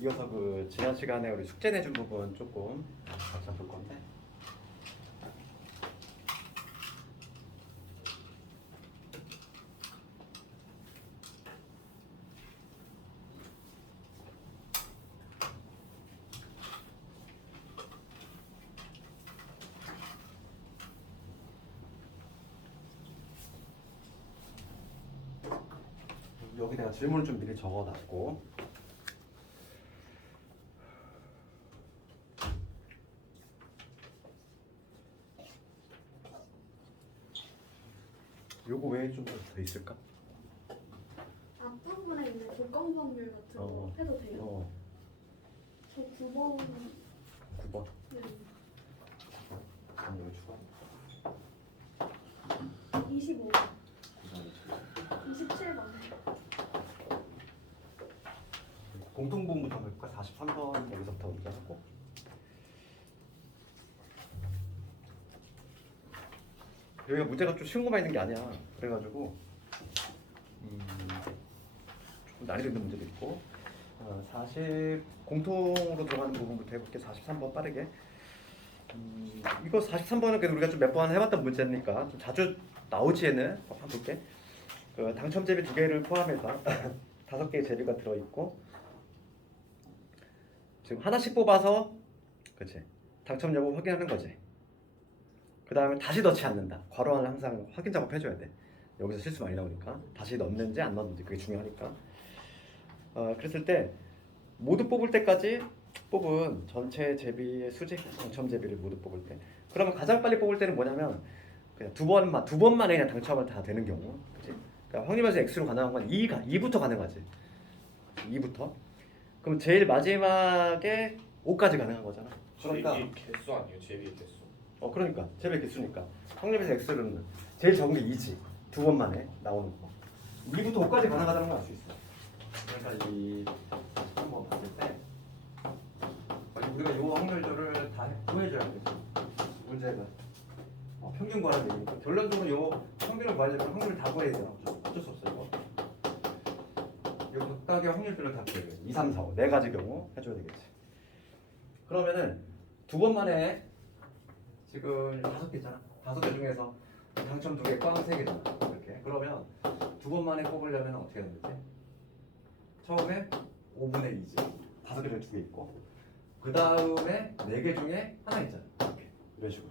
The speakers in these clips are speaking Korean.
이어서 그 지난 시간에 우리 숙제 내준 부분 조금 같이 볼 건데, 여기 내가 질문을 좀 미리 적어놨고, 요거 외에 좀 더 있을까? 앞부분에 있는 조건법률 같은 거 해도 돼요? 저 9번. 9번. 네. 그럼 여기 추가. 25번. 27번. 공통부분부터 볼까? 43번 여기서부터 먼저 하고. 여기가 문제가 좀 쉬운 것만 있는 게 아니야. 그래가지고 조금 난이도 있는 문제도 있고. 40 공통으로 들어가는 부분부터 해볼게. 43번 빠르게. 이거 43번은 그래도 우리가 좀 몇 번 해봤던 문제니까 좀 자주 나오지 얘는. 한번 볼게. 그 당첨 제비 2개를 포함해서 5개의 제비가 들어있고, 지금 하나씩 뽑아서, 그치, 당첨 여부 확인하는 거지. 그 다음에 다시 넣지 않는다. 괄호 안을 항상 확인 작업 해줘야 돼. 여기서 실수 많이 나오니까 다시 넣는지 안 넣는지 그게 중요하니까. 그랬을 때 모두 뽑을 때까지 뽑은 전체 제비의 수직 당첨 제비를 모두 뽑을 때, 그러면 가장 빨리 뽑을 때는 뭐냐면 그냥 두 번만에 그냥 당첨을 다 되는 경우, 그치? 그러니까 확률에서 X로 가능한 건 2부터 가능하지. 2부터. 그럼 제일 마지막에 5까지 가능한 거잖아. 그러니까 제비의 개수 아니에요? 제비의 개수. 그러니까 제비의 개수니까 확률에서 X는 제일 적은 게 2지. 두 번 만에 나오는 거. 2부터 5까지 가능하다는 걸 알 수 있어. 그러니까 이 한번 봤을 때 우리가 이 확률들을 다 구해줘야 돼. 문제가 평균 구하는 얘기니까 결론적으로 이 평균을 구하려면 확률을 다 구해야 되잖아. 어쩔 수 없어 이거. 이 각각의 확률들을 다 구해야 돼. 2, 3, 4, 5 네 가지 경우 해줘야 되겠지. 그러면은 두 번 만에 지금 5개 있잖아. 5개 중에서 당첨 2개, 꽝 3개잖아. 이렇게. 그러면 두 번 만에 뽑으려면 어떻게 하는 거지? 처음에 5분의 2지. 5개 중에 2개 있고, 그 다음에 4개 중에 하나 있잖아. 이렇게. 이런 식으로.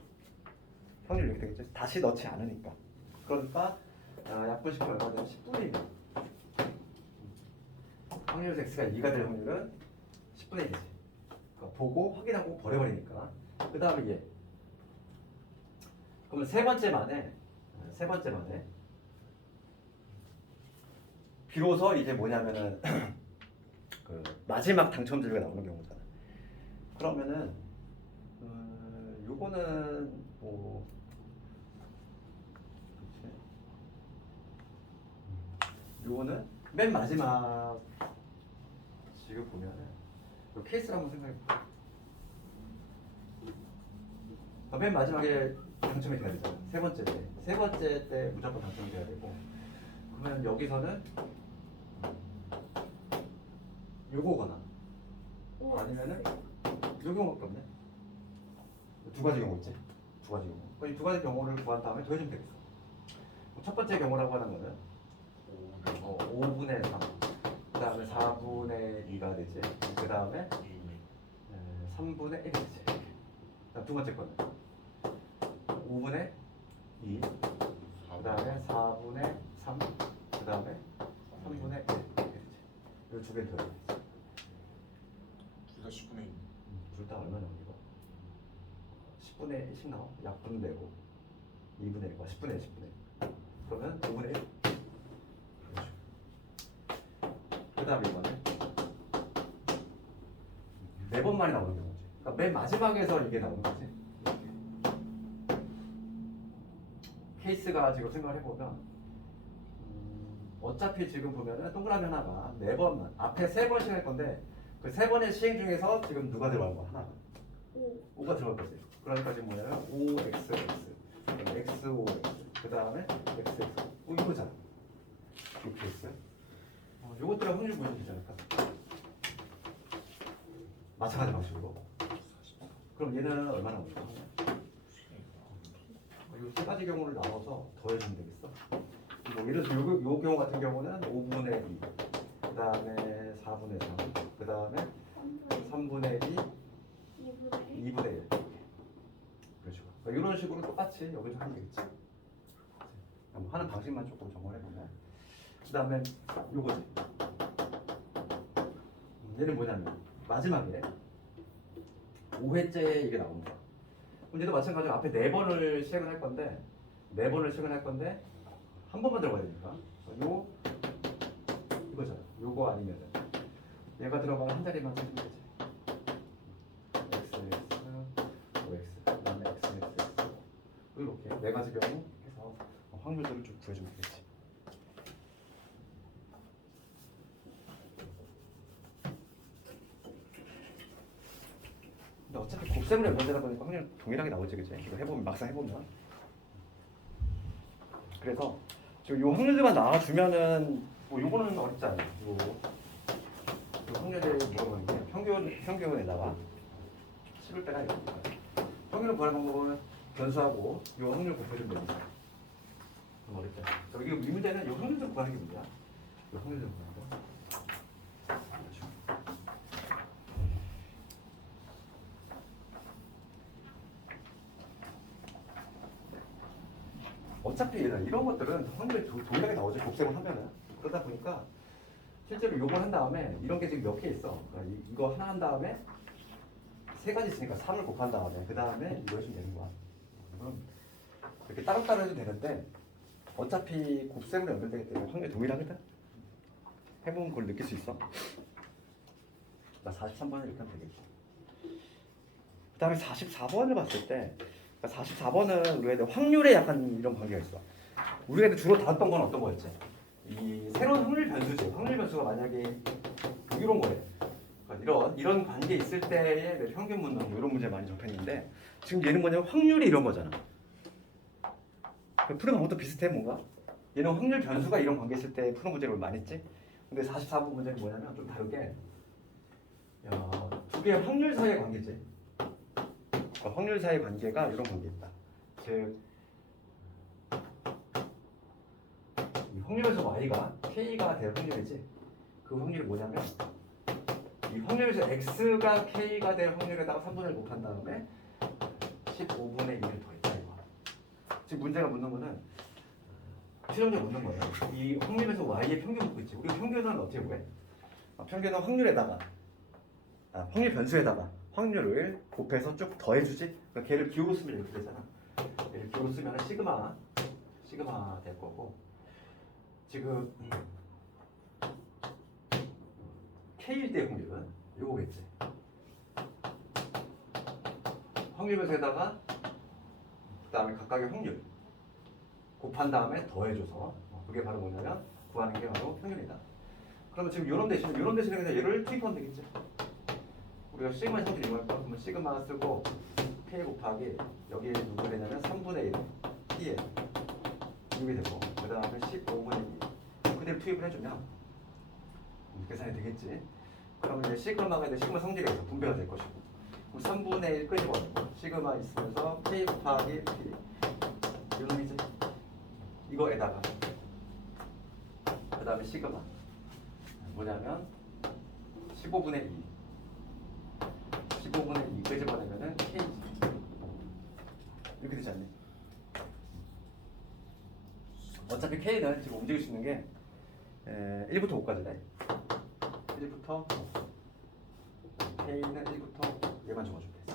확률이 이렇게 되겠죠. 다시 넣지 않으니까. 그러니까 약분식은 얼마 되면 10분의 1. 확률 x가 2가 될 확률은 10분의 1이지. 그러니까 보고 확인하고 버려버리니까. 그 다음에 얘. 그러면 세 번째 만에 비로소 이제 뭐냐면은 그 마지막 당첨자가 나오는 경우잖아. 그러면은 요거는 뭐 그치? 요거는 맨 마지막 지금 보면은 요 케이스를 한번 생각해볼까? 맨 마지막에 당첨이 돼야 되잖아. 세 번째 때 무조건 당첨돼야 되고, 그러면 여기서는 요거거나 아니면은 요 경우밖에 없네. 두 가지 경우 있지. 두 가지 경우. 이 두 가지 경우를 구한 다음에 더해주면 되겠어. 첫 번째 경우라고 하는 거는 5분의 3, 그 다음에 4분의 2가 되지. 그 다음에 3분의 1이 되지. 두 번째 거는 5분의 2, 그 다음에 4분의 3, 그 다음에 3분의 1 이렇게 되지. 이 두 개를 더해. 둘 다 10분의 1. 둘 다 얼마 나오니? 10분의 1씩 나와. 약분 되고 2분의 1과 10분의 1, 10분의 1. 그러면 5분의 1. 그 다음에 이거는 4번 만에 나오는 경우지. 그러니까 맨 마지막에서 이게 나오는 거지. 케이스가 지금 생각을 해보면 어차피 지금 보면은 동그라미 하나가 4번만 앞에 3번씩 할 건데, 그 3번의 시행 중에서 지금 누가 들어간 거야? 하나가 5가 들어갈 거지. 그러니까 지금 뭐냐면 5xx, x5x, 그 다음에 xx. 이거잖아. 이 케이스. 요것들은 확률 구해도 되지 않을까? 마찬가지 방식으로. 그럼 얘는 얼마나 올까? 이 세 가지 경우를 나눠서 더해주면 되겠어. 뭐 예를 들어서 요 경우 같은 경우는 5분의 2, 그 다음에 4분의 3, 그 다음에 3분의 2, 2분의 1. 그렇죠. 이런 식으로 똑같이 여기서 하면 되겠지. 하는 방식만 조금 정원해보면. 그 다음에 요거지. 얘는 뭐냐면 마지막에 5회째 이게 나옵니다. 그럼 얘도 마찬가지로 앞에 4번을 시행을 할 건데 4번을 시행을 할 건데 한 번만 들어가야 되니까 요 이거잖아. 요거 아니면은 얘가 들어가면 한 자리만 쓰면 되지. x, OX, 그다음에 x, x 이렇게 4가지 경우 해서 확률들을 좀 구해주면 되겠지. 근데 어차피 곱셈을 연결되다 보니까 확률 동일하게 나오지, 그치? 이거 해보면 막상 해보면. 그래서 지금 요 확률들만 나와주면은 뭐 요거는 어렵지 않아요. 요 확률을 물어보는 게 평균에다가 10을 빼라 이겁니다. 평균을 구하는 방법은 변수하고 요 확률 곱해주면 됩니다. 그럼 어렵지 않아요. 이 문제는 요 확률을 구하는 게 문제야. 요 확률을 구하는 거. 어차피 이런 것들은 확률이 동일하게 나오죠. 곱셈을 하면은. 그러다 보니까 실제로 요걸 한 다음에 이런 게 지금 몇 개 있어. 그러니까 이거 하나 한 다음에 3가지 있으니까 3을 곱한 다음에 그 다음에 이거 해주면 되는 거야. 그럼 이렇게 따로따로 해도 되는데 어차피 곱셈으로 연결되기 때문에 확률이 동일하거든. 해보면 그걸 느낄 수 있어. 나 43번을 이렇게 하면 되겠지. 그 다음에 44번을 봤을 때 44번은 우리가 확률에 약간 이런 관계가 있어. 우리가 주로 다뤘던 건 어떤 거였지? 이 새로운 확률 변수지. 확률 변수가 만약에 이런 거예요. 그러니까 이런 관계 있을 때의 평균 문항 뭐 이런 문제 많이 접했는데 지금 얘는 뭐냐면 확률이 이런 거잖아. 푸는 방법도 비슷해 뭔가. 얘는 확률 변수가 이런 관계 있을 때 푸는 문제를 많이 했지. 근데 44번 문제는 뭐냐면 좀 다르게 두 개의 확률 사이의 관계지. 확률 사이의 관계가 이런 관계 있다. 즉 이 확률에서 y가 k가 될 확률이지. 그 확률이 뭐냐면 이 확률에서 x가 k가 될 확률에다가 3분의 1 곱한 다음에 15분의 1을 더했다 이거. 지금 문제가 묻는 거는 실험자 묻는 거예요. 이 확률에서 y의 평균 묻고 있지. 우리 평균은 어떻게 구해? 평균은 확률에다가 확률 변수에다가 확률을 곱해서 쭉 더해주지. 그러니까 걔를 기호로 쓰면 이렇게 되잖아. 얘를 기호로 쓰면 시그마 될 거고 지금 K일 때 확률은 요거겠지. 확률 변수에다가 그 다음에 각각의 확률 곱한 다음에 더해줘서 그게 바로 뭐냐면 구하는 게 바로 평균이다. 그러면 지금 요런 대신에 그냥 얘를 투입하면 되겠지. 우리가 시그마 형태를 이용할 거 그러면 시그마 쓰고 K 곱하기 여기에 누구 되냐면 3분의 1 T에 이게 되고 그 다음에 15분의 2 그대로 투입을 해주면 계산이 되겠지. 그러면 이제 시그마가 이제 시그마 성질이 있어 분배가 될 것이고 그럼 3분의 1 끄집어내고 시그마 있으면서 K 곱하기 T 요 놈이지. 이거에다가 그 다음에 시그마 뭐냐면 15분의 2 15분의 2 끄집어내면은 K 이렇게 되지 않니? 어차피 K는 지금 움직일 수 있는 게 1부터 5까지네. 1부터 K는 1부터 얘만 적어주면 돼.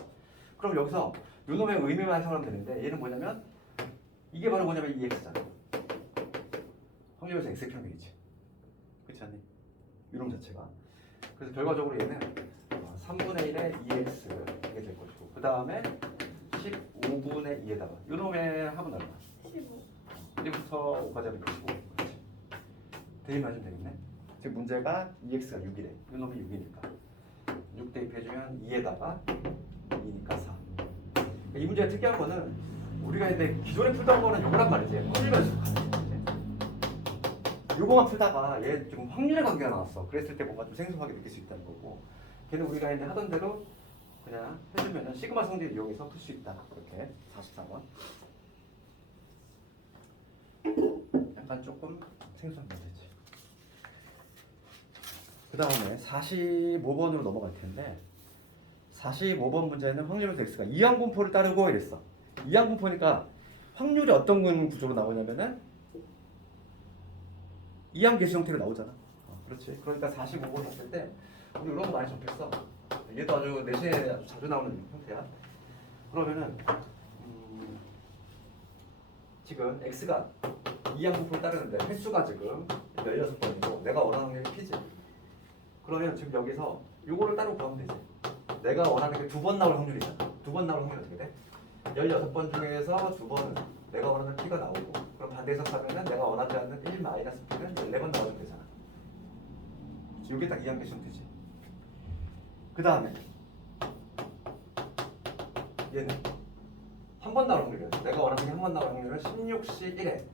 그럼 여기서 요놈의 의미만 해석하면 되는데 얘는 뭐냐면 이게 바로 뭐냐면 EX잖아. 확률에서 X의 평균이지. 그렇지 않니? 이놈 자체가. 그래서 결과적으로 얘는 3분의 1의 2x 이게 될 것이고 그 다음에 15분의 2에다가 요놈의 합은 얼마? 15. 1부터 5까지 하면 25 그렇지. 대입 맞으면 되겠네. 지금 문제가 2x가 6이래. 요놈이 6이니까 6 대입해주면 2에다가 2니까 4. 이 문제가 특이한 거는 우리가 근데 기존에 풀던 거는 요거란 말이지. 확률 변수 요거만 풀다가 얘 지금 확률의 관계가 나왔어. 그랬을 때 뭔가 좀 생소하게 느낄 수 있다는 거고 걔는 우리가 이제 하던 대로 그냥 해주면은 시그마 성질 이용해서 풀 수 있다. 이렇게 44번. 약간 조금 생소한 문제지. 그 다음에 45번으로 넘어갈 텐데 45번 문제는 확률에서 x가 이항분포를 따르고 이랬어. 이항분포니까 확률이 어떤 구조로 나오냐면은 이항계수 형태로 나오잖아. 그렇지. 그러니까 45번 했을 때 우리 이런 거 많이 접했어. 얘도 아주 내신에 아주 자주 나오는 형태야. 그러면은 지금 x가 이항분포를 따르는데 횟수가 지금 16번이고 내가 원하는 게 p지. 그러면 지금 여기서 요거를 따로 구하면 되지. 내가 원하는 게 두 번 나올 확률이잖아. 두 번 나올 확률이 어떻게 돼? 16번 중에서 두 번은 내가 원하는 p가 나오고 그럼 반대 해석하면은 내가 원하지 않는 1 마이너스 p는 14번 나와주면 되잖아. 이게 딱 이항계수 형태지. 그 다음에 얘는 한 번 나올 확률이야. 내가 원하는 게 한 번 나올 확률은 16시 1에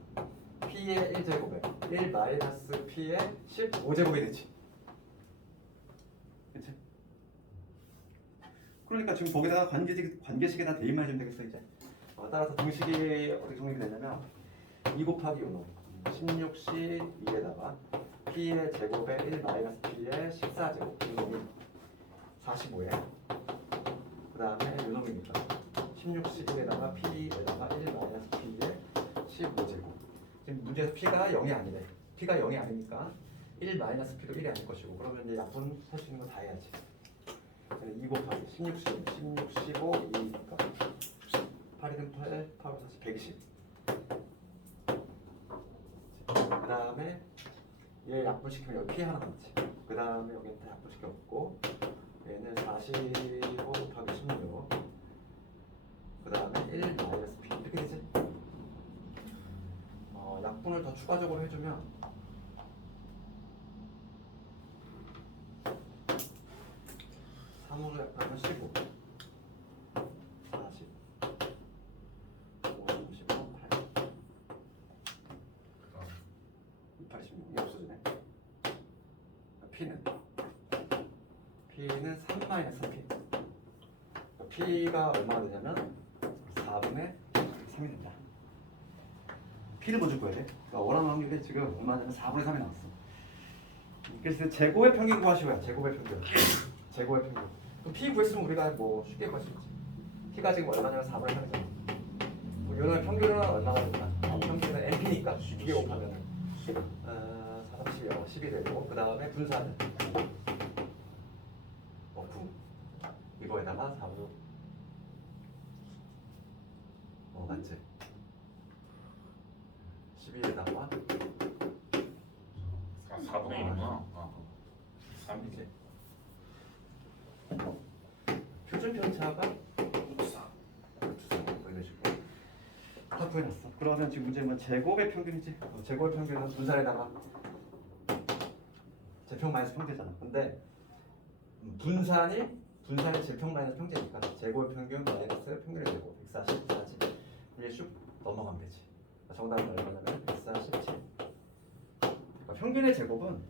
p의 1제곱에 1 마이너스 p의 15제곱이 되지. 그치? 그러니까 지금 거기다가 관계식에다 대입만 해주면 되겠어 이제. 따라서 등식이 어떻게 정립이 되냐면 2 곱하기 5는 16시 2에다가 p의 제곱에 1 마이너스 p의 14제곱 이놈이 45에 그 다음에 이놈이니까 16시 1에다가 p에다가 1 마이너스 p의 15제곱. 지금 문제에서 p가 0이 아니래. p가 0이 아니니까 1 마이너스 p도 1이 아닐 것이고 그러면 이제 약분 할 수 있는 거 다 해야지. 2 곱하기 16, 15, 2니까 8이든 8, 8, 40, 120. 그 다음에 얘 약분시키면 여기 p 하나 남지. 그 다음에 여기는 다 약분시켜놓고 얘는 45 곱하기 16. 그 다음에 1 마이너스 p 이렇게 되지. 약분을 더 추가적으로 해주면 3으로 약분하면 15 40 5, 35, 8 286 이게 없어지네. P는 3 마이너스 P. P가 얼마나 되냐면 4분의 3이 된다. P를 먼저 구해야 돼. 그러니까 원하는 확률이 지금 얼마냐면 4분의 3이 나왔어. 그래서 제곱의 평균 구하시고요. 제곱의 평균. 제곱의 평균. 그럼 P 구했으면 우리가 뭐 쉽게 구할 수 있지. P가 지금 얼마냐면 4분의 3이잖아. 뭐 이런 평균은 얼마가 될까? 평균은 NP니까 2개 곱하면은 4, 30, 10이 되고 그 다음에 분사는 9 이거에다가 4분 맞지? 12에다가 4분의 1이구나. 3이지. 표준 편차가 4 이런 식으로 다 구해놨어. 그러면 지금 문제는 제곱의 평균이지. 제곱의 평균은 분산에다가 제평 마이너스 평제잖아. 근데 분산이 제평 마이너스 평제니까 제곱의 평균 마이너스 평균의 제곱 140, 40 이게 슉 넘어가면 되지. 정답은 얼마냐면 147. 그러니까 평균의 제곱은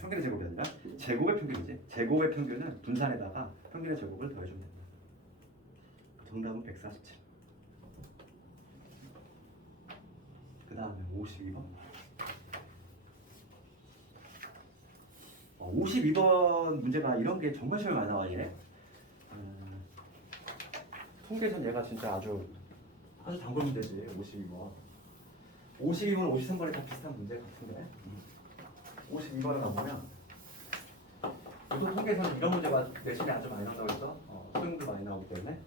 평균의 제곱이 아니라 제곱의 평균이지. 제곱의 평균은 분산에다가 평균의 제곱을 더해주면 된다. 정답은 147. 그 다음에 52번. 52번 문제가 이런 게 정말 시험에 많이 나와 얘. 통계에서는 얘가 진짜 아주 단골 문제지. 52번. 52번, 53번이 다 비슷한 문제 같은데 52번을 가보면 보통 통계에서는 이런 문제가 내신에 아주 많이 나온다고 했어. 소형도 많이 나오기 때문에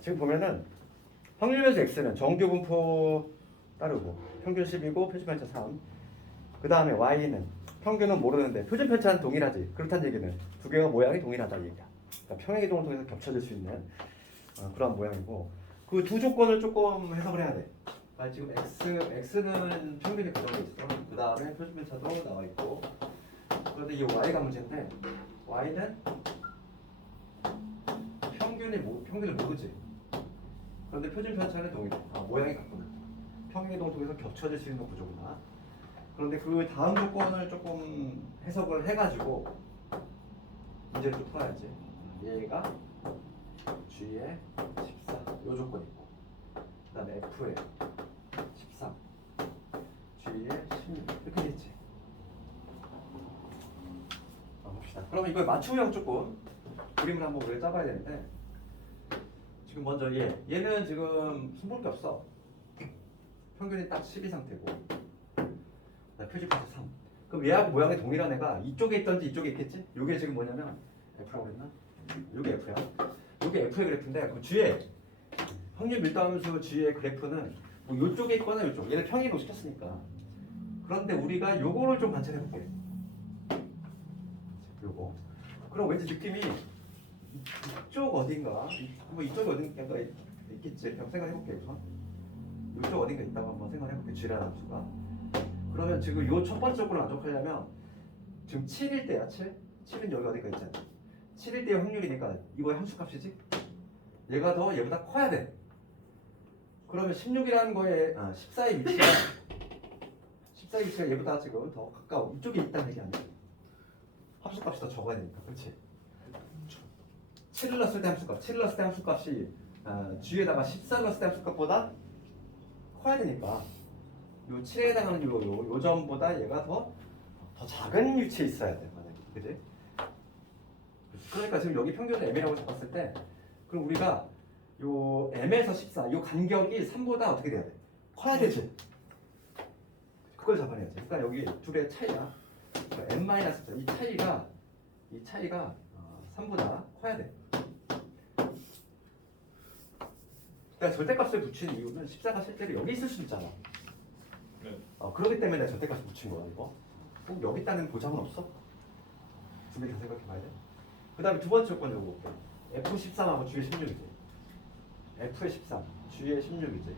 지금 보면은 확률에서 x는 정규 분포 따르고 평균 10이고 표준 편차 3. 그 다음에 y는 평균은 모르는데 표준 편차는 동일하지. 그렇다는 얘기는 두 개가 모양이 동일하다는 얘기야. 그러니까 평행 이동을 통해서 겹쳐질 수 있는 그런 모양이고 그 두 조건을 조금 해석을 해야 돼. 지금 x는 평균이 고정돼 있어. 그 다음에 표준 편차도 나와 있고. 그런데 이 y가 문제인데 y는 평균을 모르지. 그런데 표준 편차는 동일해. 모양이 같구나. 평행 이동을 통해서 겹쳐질 수 있는 구조구나. 그런데 그 다음 조건을 조금 해석을 해가지고 문제를 좀 풀어야지. 얘가 G에 14, 요 조건 있고, 그다음에 F에 13, G에 16 이렇게 됐지. 봅시다. 그러면 이걸 맞춤형 조건 그림을 한번 우리가 짜봐야 되는데, 지금 먼저 얘는 지금 손볼 게 없어. 평균이 딱 12 상태고, 표집값이 3. 그럼 얘하고 모양이 동일한 애가 이쪽에 있던지 이쪽에 있겠지? 이게 지금 뭐냐면 F라고 했나? 이게 F야. 이게 F의 그래프인데, 그 G의 확률 밀도함수 G의 그래프는 뭐 이쪽에 있거나 이쪽. 얘를 평행으로 시켰으니까. 그런데 우리가 요거를 좀 관찰해 볼게. 요거. 그럼 왠지 느낌이 이쪽 어딘가, 뭐 이쪽에 어딘가 있겠지. 이렇게 한번 생각해 볼게 우선. 이쪽 어딘가 있다고 한번 생각해 볼게. G라는 함수가. 그러면 지금 요 첫 번째 조건을 만족하려면 지금 7일 때야 7? 7은 여기 어딘가 있잖아. 7일 때의 확률이니까 이거의 함수값이지? 얘가 더 얘보다 커야 돼. 그러면 16이라는 거에 14의 위치가 14의 위치가 얘보다 지금 더 가까워. 이쪽에 있다는 얘기 아니야. 함수값이 더 적어야 되니까. 그렇지? 7을 넣었을 때 함수값, 7을 넣었을 때 함수값이 G에다가 14를 넣었을 때 함수값보다 커야 되니까 요 7에 해당하는 요 점보다 얘가 더 작은 위치에 있어야 돼. 만약에. 그지? 그러니까 지금 여기 평균을 M이라고 잡았을 때 그럼 우리가 요 M에서 14, 요 간격이 3보다 어떻게 돼야 돼? 커야 되지. 그걸 잡아내야지. 그러니까 여기 둘의 차이야. 그러니까 M-4, 이 차이가 3보다 커야 돼. 그러니까 절대값을 붙이는 이유는 14가 실제로 여기 있을 수 있잖아. 네. 그렇기 때문에 내가 절대값을 붙인 거야. 이거 꼭 여기 있다는 보장은 없어. 준비해서 생각해봐야 돼. 그 다음에 두 번째 조건 요거 볼게. F13하고 G의 16이지. F의 13, G의 16이지.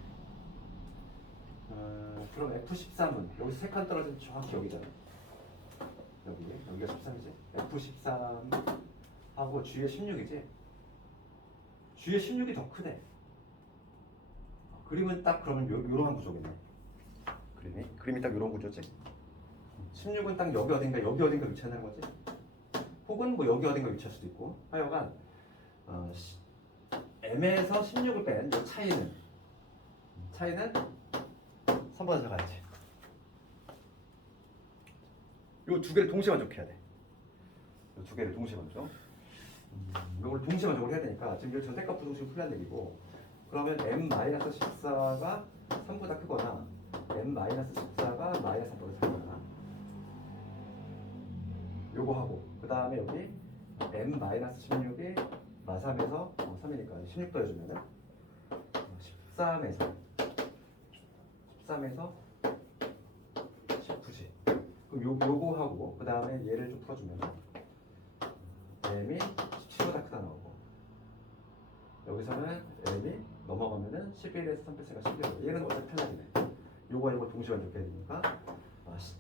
그럼 F13은 여기서 3칸 떨어진 정확히 여기잖아. 여기가 13이지. F13하고 G의 16이지. G의 16이 더 크대. 그림은 딱 그러면 요런 구조겠네. 그림이 딱 요런 구조지. 16은 딱 여기 어딘가 위치한다는 거지. 혹은 뭐 여기 어딘가 위치할 수도 있고. 하여간 M에서 16을 뺀 이 차이는 3보다 작아야지. 요 두 개를 동시에 만족해야 돼. 요 두 개를 동시에 만족. 이걸 동시에 만족을 해야 되니까 지금 이 절대값 부등식 풀이한 얘기고. 그러면 M-14가 3보다 크거나 M-14가 -3보다 작거나 요거 하고 그 다음에 여기 M-16이 마3에서 3이니까 16 더해주면은 13에서 19지. 그럼 요거 하고 그 다음에 얘를 좀 풀어주면 M이 17보다 크다 나오고 여기서는 M이 넘어가면은 11에서 3 뺐으니까 11. 얘는 어차피 편하지네. 요거 이거 동시에 만족해야 되니까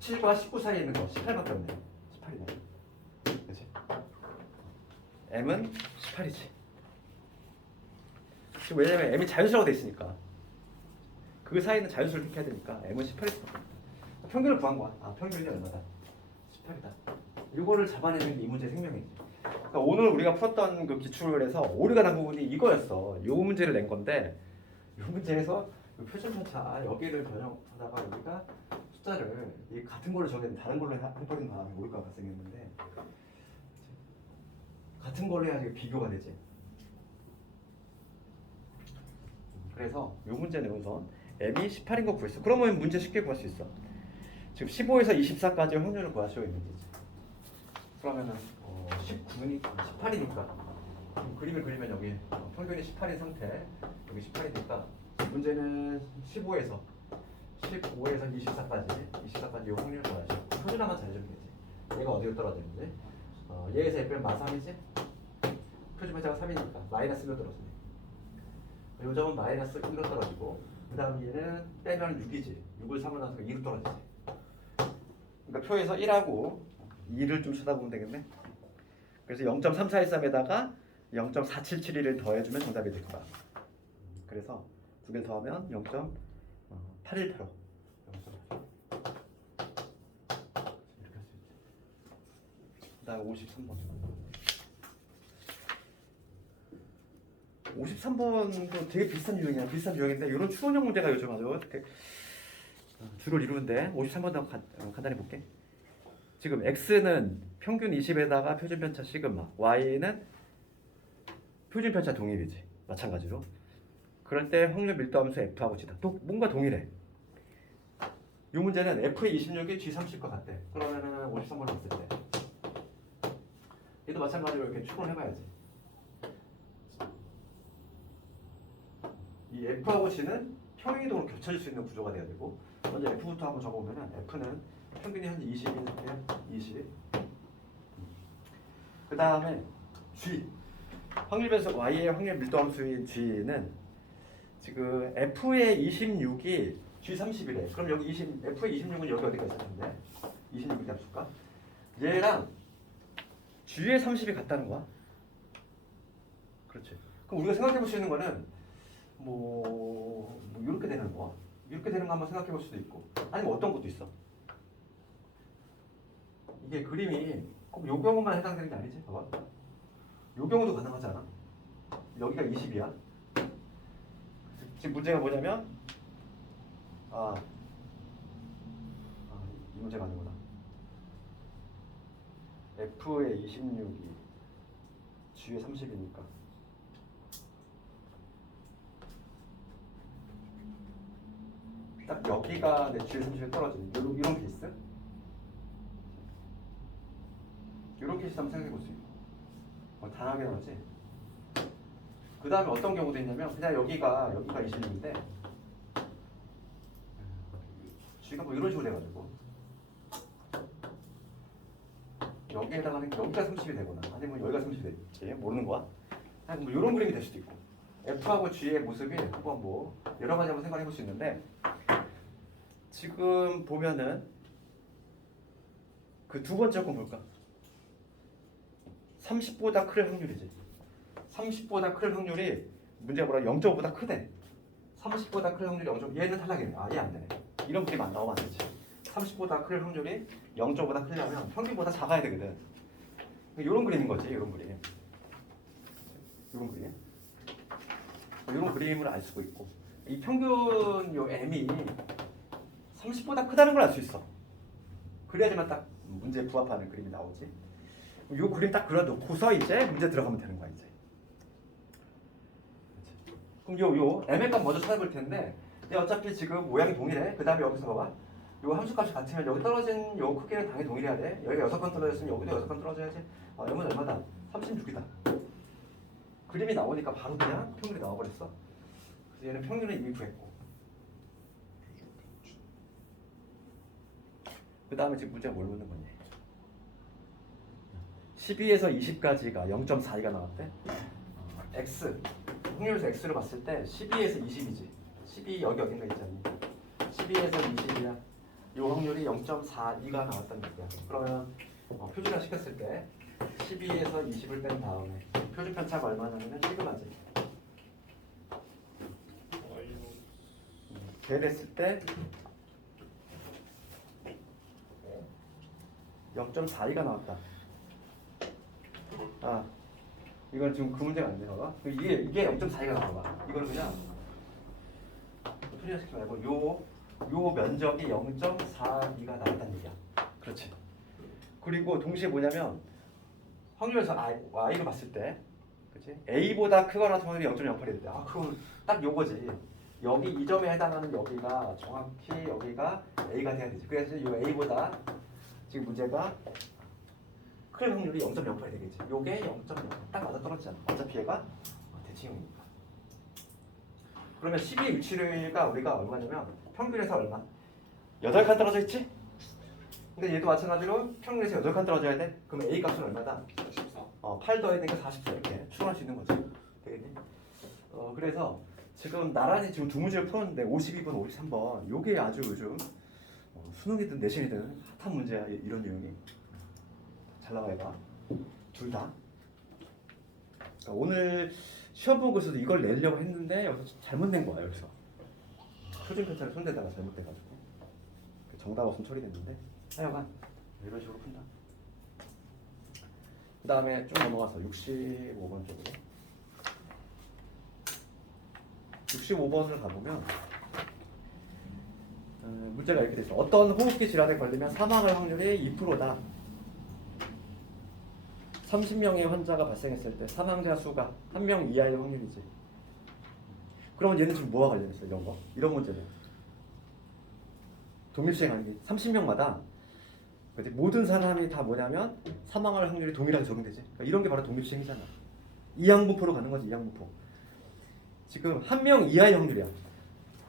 17과 19 사이에 있는 거 18밖에 없네. 18이네. 그렇지? M은 18이지. 지금 왜냐면 M이 자연수라고 돼 있으니까 그 사이는 자연수를 택해야 되니까 M은 18일 수밖에 없다. 평균을 구한 거야. 평균이 얼마다? 18이다. 이거를 잡아내는 게 이 문제의 생명이지. 그러니까 오늘 우리가 풀었던 그 기출에서 오류가 난 부분이 이거였어. 요 문제를 낸 건데 이 문제에서 표준 편차 여기를 변형하다가 여기가 숫자를 이 같은 걸로 정했는데 다른 걸로 해버린 바람에 오류가 발생했는데 같은 걸로 해야지 비교가 되지. 그래서 이 문제는 우선 M이 18인 거 구했어. 그러면 문제 쉽게 구할 수 있어. 지금 15에서 24까지 확률을 구할 수 있는 거지. 그러면은 19니까 18이니까 그림을 그리면 여기 평균이 18인 상태 여기 18이니까 문제는 15에서 24까지 이 확률을 구하죠. 표준화만 잘해주면 되지. 얘가 어디로 떨어지는지 얘에서 F는 마3이지. 표준 편차가 3이니까 마이너스 1로 떨어지네. 요 점은 마이너스 1로 떨어지고 그 다음 얘는 빼면 6이지. 6을 3을 넣어서 2로 떨어지지. 그러니까 표에서 1하고 2를 좀 쳐다보면 되겠네. 그래서 0.3413에다가 0.4771을 더해주면 정답이 될 거야. 그래서 두 개를 더하면 0.818호. 그다음 53번. 53번도 되게 비슷한 유형이야. 비슷한 유형인데 이런 추론형 문제가 요즘 아주 주를 이루는데 53번도 간단히 볼게. 지금 x는 평균 20에다가 표준 편차 시그마, y는 표준 편차 동일이지. 마찬가지로. 그럴 때 확률 밀도 함수 f하고 g다. 또 뭔가 동일해. 이 문제는 f의 26이 g30과 같대. 그러면은 53번을 봤을 때 얘도 마찬가지로 이렇게 추론해봐야지. 이 f하고 g는 평행이동으로 겹쳐질 수 있는 구조가 돼야 되고, 먼저 f부터 한번 적어보면은 f는 평균이 현재 20인데 20. 그 다음에 g 확률 변수 y의 확률 밀도 함수인 g는 지금 f의 26이 g30이래. 그럼 여기 f의 26은 여기 어디가 있을 텐데 26이 합수가 얘랑 g의 30이 같다는 거야. 그렇지. 그럼 우리가 생각해 볼 수 있는 거는 뭐 이렇게 되는 거, 이렇게 되는 거 한번 생각해 볼 수도 있고, 아니면 어떤 것도 있어. 이게 그림이 꼭 요 경우만 해당되는 게 아니지. 봐봐. 요 경우도 가능하지 않아? 여기가 20이야. 지금 문제가 뭐냐면 이 문제가 아니구나. f의 26이 g의 30이니까 딱 여기가 내 g의 30에 떨어지는 이런 케이스? 이런 케이스 한번 생각해 볼 수 있고, 단하게 나오지. 그 다음에 어떤 경우도 있냐면 그냥 여기가 20인데 g가 뭐 이런 식으로 돼가지고 여기에 해당하는 게 여기가 30이 되거나 아니면 여기가 30이 될지 모르는 거야. 아니 뭐 이런 그림이 될 수도 있고, f하고 g의 모습이 한번 뭐 여러 가지 한번 생각해 볼 수 있는데, 지금 보면은 그 두 번째 건 볼까? 30보다 클 확률이지. 30보다 클 확률이 문제가 뭐라 0.5보다 크대. 30보다 클 확률이 0.5. 얘는 탈락이네. 얘 안 되네. 이런 그림 안 나오면 안 되지. 30보다 클 확률이 0.5보다 크려면 평균보다 작아야 되거든. 이런 그림인 거지. 이런 그림. 이런 그림. 이런 그림을 알 수가 있고, 이 평균 요 m이 30보다 크다는 걸 알 수 있어. 그래야지만 딱 문제에 부합하는 그림이 나오지. 요 그림 딱 그려놓고서 이제 문제 들어가면 되는 거야 이제. 그럼 요 m의 값 먼저 찾아볼 텐데, 어차피 지금 모양이 동일해. 그 다음에 여기서 봐봐. 요 함수값이 같으면 여기 떨어진 요 크기는 당연히 동일해야 돼. 여기가 6건 떨어졌으면 여기도 6건 떨어져야지. m은 얼마다? 36이다. 그림이 나오니까 바로 그냥 평균이 나와버렸어. 그래서 얘는 평균을 이미 구했고, 그 다음에 지금 문제가 뭘 묻는 거니? 12에서 20까지가 0.42가 나왔대. x 확률에서 x를 봤을 때 12에서 20이지. 12 여기 어딘가 있잖니. 12에서 20이야. 이 확률이 0.42가 나왔다는 얘기야. 그러면 표준화 시켰을 때 12에서 20을 뺀 다음에 표준 편차가 얼마냐면 시그마지. 대됐을 때 0.42가 나왔다. 이건 지금 그 문제가 안 되나 봐. 이게 0.42가 나와 봐. 이걸 그냥 표준화시키지 말고 요 면적이 0.42가 나왔다는 얘기야. 그렇지. 그리고 동시에 뭐냐면 확률에서 y를 봤을 때, 그렇지? a보다 크거나 같은 확률이 0.08이 돼. 그럼 딱 요거지. 여기 이 점에 해당하는 여기가 정확히 여기가 a가 돼야 되지. 그래서 요 a보다 지금 문제가 클 확률이 0.08이 되겠지. 요게 0.0 딱 맞아 떨어지잖아. 어차피 얘가 대칭이니까. 그러면 12 유치가 우리가 얼마냐면 평균에서 얼마? 8칸 떨어져 있지? 근데 얘도 마찬가지로 평균에서 8칸 떨어져야 돼? 그럼 A 값은 얼마다? 44. 8 더해야 되니까 44 이렇게 추론할 수 있는 거지. 되겠니? 그래서 지금 나란히 지금 두 문제를 풀었는데 52번, 53번 요게 아주 요즘 수능이든 내신이든 핫한 문제야. 이런 유형이. 잘 나와봐. 둘 다. 그러니까 오늘 시험 본 곳에서도 이걸 내려고 했는데 여기서 잘못 낸 거야. 여기서 표준 편차를 손대다가 잘못돼가지고 정답 없으면 처리됐는데 하여간 이런 식으로 푼다. 그 다음에 좀 넘어가서 65번 쪽으로. 65번을 가보면 문제가 이렇게 돼 있어. 어떤 호흡기 질환에 걸리면 사망할 확률이 2%다. 30명의 환자가 발생했을 때 사망자 수가 1명 이하의 확률이지. 그러면 얘는 지금 뭐와 관련했어? 이런 거? 이런 문제는 독립시행 게 30명마다 모든 사람이 다 뭐냐면 사망할 확률이 동일하게 적용되지. 그러니까 이런 게 바로 독립시행이잖아. 이항분포로 가는 거지. 이항분포. 지금 1명 이하의 확률이야.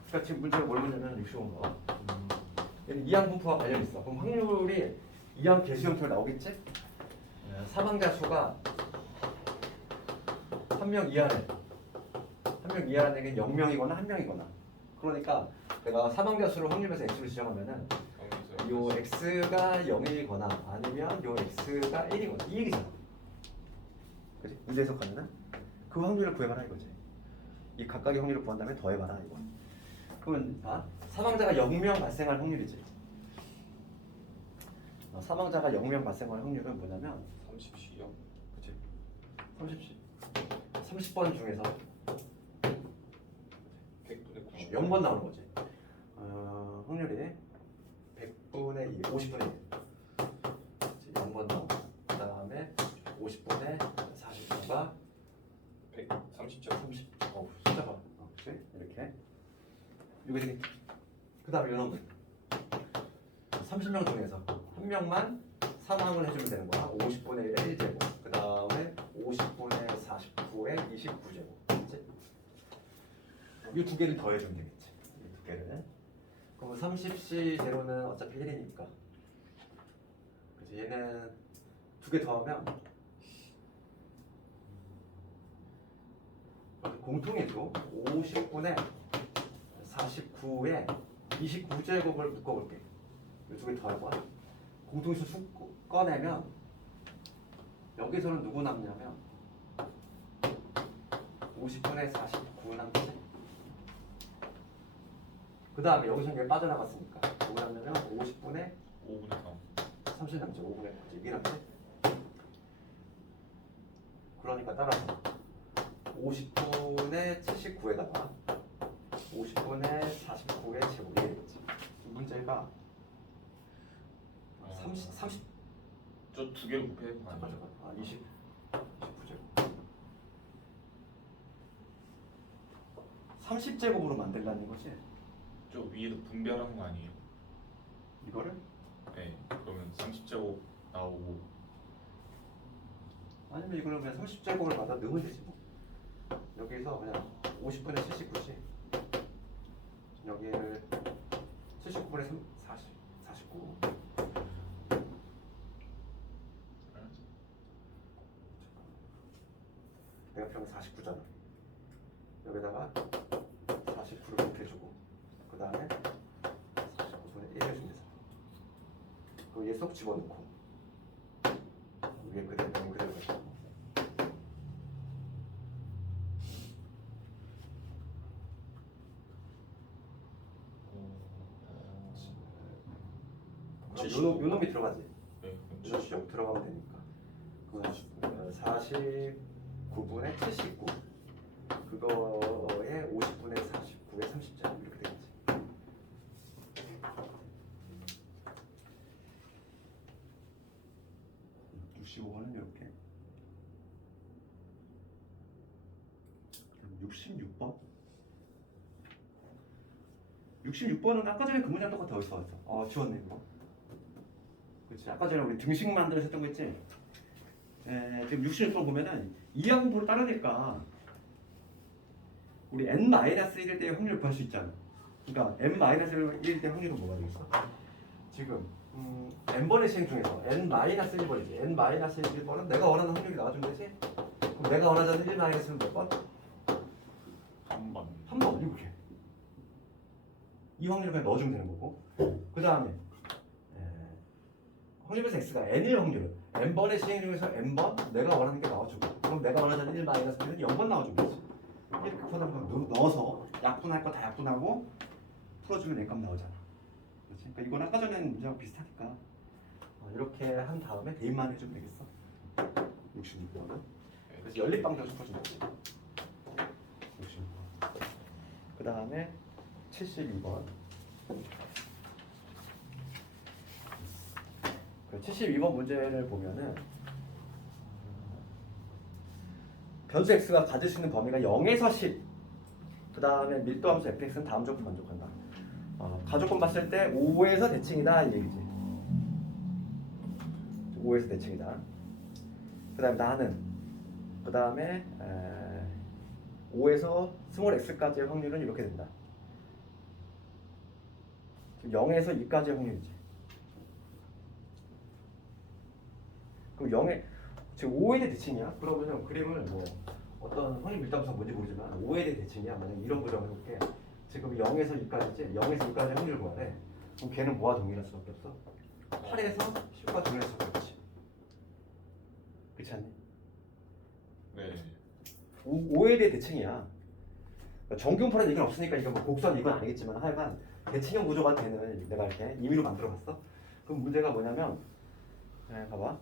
그러니까 지금 문제가 뭘 보냐면 65번. 얘는 이항분포와 관련이 있어. 그럼 확률이 이항 계수 형태로 나오겠지? 사망자 수가 1명 이하래. 1명 이하라는 게 0명이거나 1명이거나. 그러니까 내가 사망자 수를 확률에서 x로 지정하면은 요 x가 0이거나 아니면 요 x가 1이거나 이 얘기잖아. 그치? 문제 해석하면은 그 확률을 구해봐라 이거지. 이 각각의 확률을 구한 다음에 더해봐라 이거. 그러면 사망자가 0명 발생할 확률이지. 사망자가 0명 발생할 확률은 뭐냐면 30시요? 그치? 30번 중에서 100분의 90. 0번 나오는 거지. 확률이 100분의 2, 50분의 1. 0번 나오고 그 다음에 50분의 40분과 130점. 30. 숫자가 그치? 이렇게. 이게 되게 그 다음에 이런 거 30명 중에서 한 명만 사망을 해주면 되는 거야. 50분의 1의 1제곱. 그 다음에 50분의 49의 29제곱. 그치? 이 두 개를 더해주면 되겠지. 이 두 개를. 그럼 30C 제로는 어차피 1이니까. 그치? 얘는 두 개 더하면 공통이죠. 50분의 49에 29제곱을 묶어볼게. 이 두 개 더해봐. 공통수 수 꺼내면 여기서는 누구 남냐면 50분의 49 남지. 그 다음에 여기서 이게 빠져나갔으니까 누구 남냐면 50분의 5분의 3. 30 남지. 5분의 9지. 이게 남지. 그러니까 따라서 50분의 79에다가 50분의 49의 제곱 이게 되겠지. 문제가 30 저 두 개를 곱해. 잠깐 29제곱 30제곱으로 만들라는 거지. 저 위에도 분배하는 거 아니에요? 이거를 네. 그러면 30제곱 나오고. 아니면 이거를 그냥 30제곱을 받아 넣으면 되지 뭐. 여기서 그냥 50분의 79지. 여기를 79분의 49. 내가 필요한 49잖아. 여기다가 49를 곱해주고 그 다음에 49분의 1 해주면 되잖아. 그럼 얘 쏙 집어넣고 위에 그대로 가지고 요 놈이 들어가지. 네. 요 놈이 들어가면 되니까. 그건 49분의 79 그거에 50분의 49에 30점 이렇게 되겠지. 음, 65번은 이렇게. 66번? 66번은 아까 전에 그 문제랑 똑같아. 어디서 왔어? 지웠네 이거. 그렇지. 아까 전에 우리 등식 만들어서 했던 거 있지? 지금 66번 보면은 이항분포를 따르니까 우리 n-1일 때의 확률을 구할 수 있잖아. 그러니까 n-1일 때 확률은 뭐가 되겠어? 지금 n번의 시행 중에서 n-1번이지. n-1번은 내가 원하는 확률이 나와주면 되지? 그럼 내가 원하는 1-1은 몇 번? 3번. 한 번. 이렇게. 이 확률을 그냥 넣어주면 되는 거고. 그 다음에 확률에서 x가 n일 확률은 n번의 시행 중에서 n번 내가 원하는 게 나와주고 그럼 내가 원하는 1-1은 0번 나와주면 되지. 이렇게 포함하면 넣어서 약분할 거 다 약분하고 풀어주면 n값 나오잖아. 그렇지? 그러니까 이건 아까 전에 문제하고 비슷하니까 이렇게 한 다음에 대입만 해주면 되겠어. 66번은. 그래서 연립방정 슈퍼주는 거지. 66번. 그 다음에 72번. 그 72번 문제를 보면은 변수 x가 가질 수 있는 범위가 0에서 10. 그 다음에 밀도함수 fx는 다음 조건 만족한다. 가족권 봤을 때 5에서 대칭이다 이 얘기지. 5에서 대칭이다. 그 다음에 나는 그 다음에 5에서 스몰 x까지의 확률은 이렇게 된다. 0에서 2까지의 확률이지. 그럼 0에 지금 5에 대해 대칭이야. 그러면 그림을 뭐 어떤 확률 밀도함수가 뭔지 모르지만 5에 대해 대칭이야. 만약 이런 구조를 해볼게. 지금 0에서 2까지지. 0에서 2까지 확률을 구하래. 그럼 걔는 뭐와 동일할 수밖에 없어? 8에서 10과 동일할 수밖에 없지. 그렇지 않니? 네. 5에 대해 대칭이야. 그러니까 정규분포라는 얘기는 없으니까 이거 뭐 곡선 이건 아니겠지만 하여간 대칭형 구조가 되는 내가 이렇게 임의로 만들어봤어. 그럼 문제가 뭐냐면 봐봐.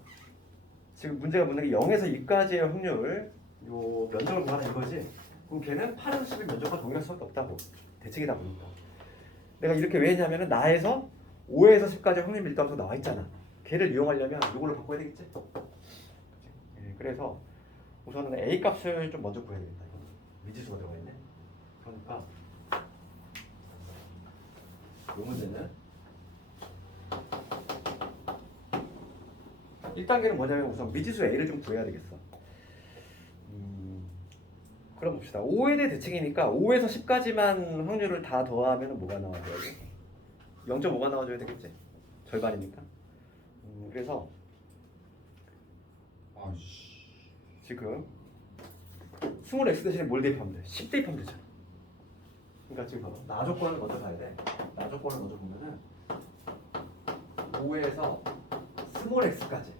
지금 문제가 뭐냐면 0에서 2까지의 확률 요 면적을 구하라 이거지. 그럼 걔는 8에서 10의 면적과 동일할 수밖에 없다고. 대칭이다 보니까. 내가 이렇게 왜 했냐면은 나에서 5에서 10까지 확률 밀도함수가 나와 있잖아. 걔를 이용하려면 이걸로 바꿔야 되겠지. 그래서 우선은 A 값을 좀 먼저 구해야 되겠다. 미지수가 들어가 있네. 그러니까 이 문제는 1단계는 뭐냐면 우선 미지수 A를 좀 구해야 되겠어. 그럼 봅시다. 5에 대해 대칭이니까 5에서 10까지만 확률을 다 더하면 뭐가 나와줘야 돼? 0.5가 나와줘야 되겠지? 절반이니까. 그래서 지금 스몰 x 대신에 뭘 대입하면 돼? 10 대입하면 되잖아. 그러니까 지금 봐봐. 나 조건을 먼저 봐야 돼. 나 조건을 먼저 보면은 5에서 스몰 x까지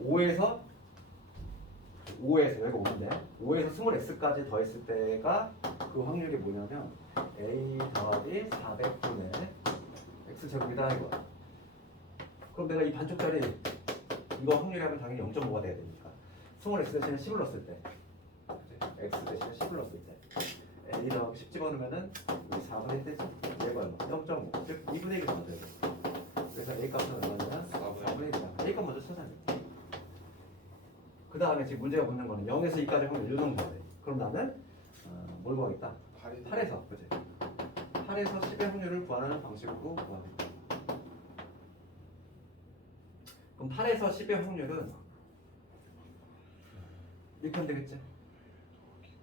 5에서 여기가 5인데 5에서 스몰 x까지 더했을 때가 그 확률이 뭐냐면 a 더하기 400분의 x 제곱이다 이거야. 그럼 내가 이 반쪽짜리 이거 확률이 하면 당연히 0.5가 돼야 되니까 스몰 x 대신에 10을 넣었을 때 x 대신에 10을 넣었을 때 a 더하기 10 집어넣으면은 4분의 1 되지. 얘가 얼마? 0.5 즉 2분의 1을 맞아야 돼. 그래서 a 값은 얼마냐면 4분의 1이야. a 값 먼저 찾아야 돼. 그 다음에 지금 문제가 묻는 거는 0에서 2까지 확률 요정도 돼. 그럼 나는 뭘 구하겠다? 8에서 그치? 8에서 10의 확률을 구하는 방식으로 구하겠다. 그럼 8에서 10의 확률은 이렇게 하면 되겠지?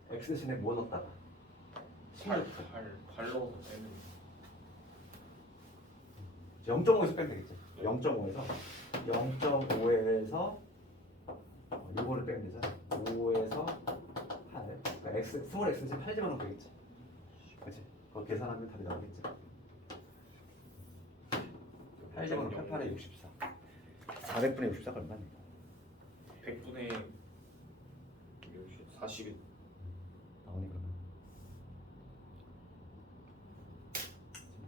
x 대신에 뭐 넣었다가 8로 빼면 0.5에서 빼면 되겠지? 0.5에서 요거를 빼면 되잖아. 5에서 8 그러니까 x, 스몰 x 대신 8 집어넣으면 되겠지? 그치? 그거 계산하면 답이 나오겠지? 8 집어넣으면 88에 64 400분의 64가 얼마입니까? 100분의 40이 나오니까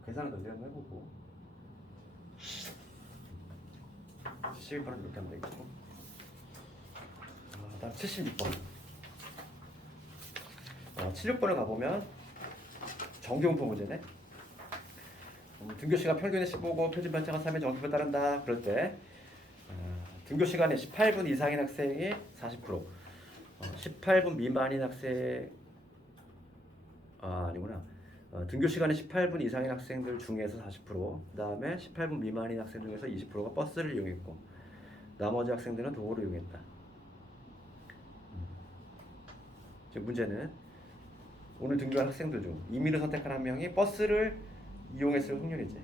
계산을 더 한번 해보고 12번은 이렇게 하면 되겠고 다음 76번 76번을 가보면 정규분포 문제네. 등교시간 평균의 15고 표준 편차가 3의 정규분포에 따른다. 그럴 때 등교시간에 18분 이상인 학생이 40% 18분 미만인 학생 아니구나. 등교시간에 18분 이상인 학생들 중에서 40%, 그 다음에 18분 미만인 학생 중에서 20%가 버스를 이용했고 나머지 학생들은 도보를 이용했다. 지금 문제는 오늘 등교한 학생들 중 임의로 선택한 한 명이 버스를 이용했을 확률이지.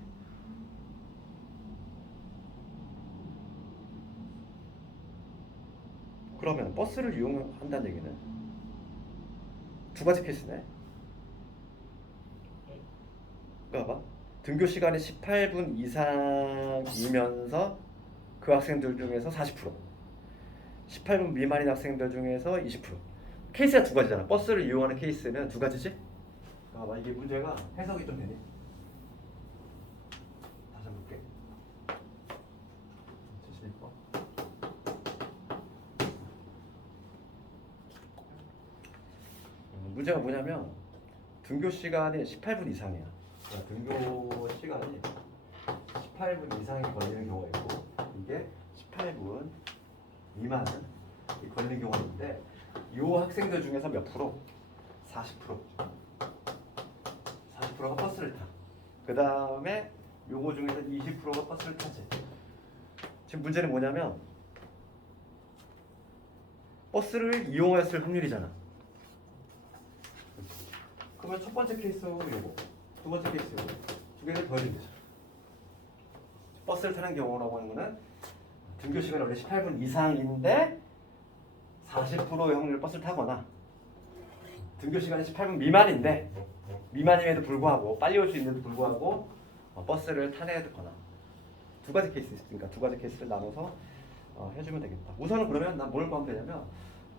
그러면 버스를 이용한다는 얘기는 두 가지 케이스네. 봐봐. 등교 시간이 18분 이상이면서 그 학생들 중에서 40%, 18분 미만인 학생들 중에서 20%. 케이스가 두 가지잖아. 버스를 이용하는 케이스는 두 가지지? 봐봐. 이게 문제가 해석이 좀 되네. 다시 한번 볼게. 76번. 문제가 뭐냐면 등교 시간이 18분 이상이야. 그러니까 등교 시간이 18분 이상이 걸리는 경우가 있고 이게 18분 미만은 걸리는 경우가 있는데 이 학생들 중에서 몇 프로? 40%. 40%가 버스를 타. 그 다음에 요거 중에서 20%가 버스를 타지. 지금 문제는 뭐냐면 버스를 이용했을 확률이잖아. 그러면 첫 번째 케이스하고 요거, 두 번째 케이스 요거 두 개를 더해주면 되죠. 버스를 타는 경우라고 하는 거는 등교 시간이 원래 18분 이상인데 40%의 확률로 버스를 타거나 등교 시간이 18분 미만임에도 불구하고 빨리 올 수 있는데도 불구하고 버스를 타내야 되거나 두 가지 케이스 있으니까 두 가지 케이스를 나눠서 해주면 되겠다. 우선은 그러면 난 뭘 구하면 되냐면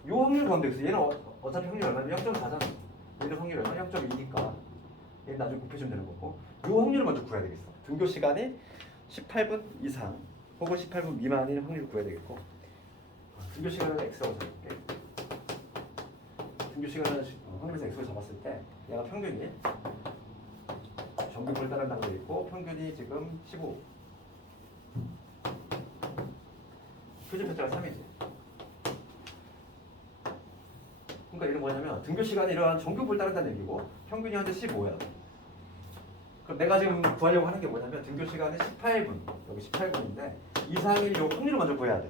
요 확률 구하면 되겠어. 얘는 어차피 확률이 얼마냐? 0.4잖아. 얘는 확률이 얼마? 0.2니까 얘는 나중에 곱해주면 되는 거고 요 확률을 먼저 구해야 되겠어. 등교 시간이 18분 이상 혹은 18분 미만인 확률을 구해야 되겠고 등교 시간을 x라고 잡을게. 등교 시간을 확률에서 x로 잡았을 때 얘가 평균이 정규를 따른다는 게 있고 평균이 지금 15 표준 편차가 3이지. 그러니까 이게 뭐냐면 등교 시간이 이러한 정규부를 따른다는 얘기고 평균이 현재 15야. 그럼 내가 지금 구하려고 하는 게 뭐냐면 등교 시간이 18분 여기 18분인데 이상일 요 확률을 먼저 구해야 돼.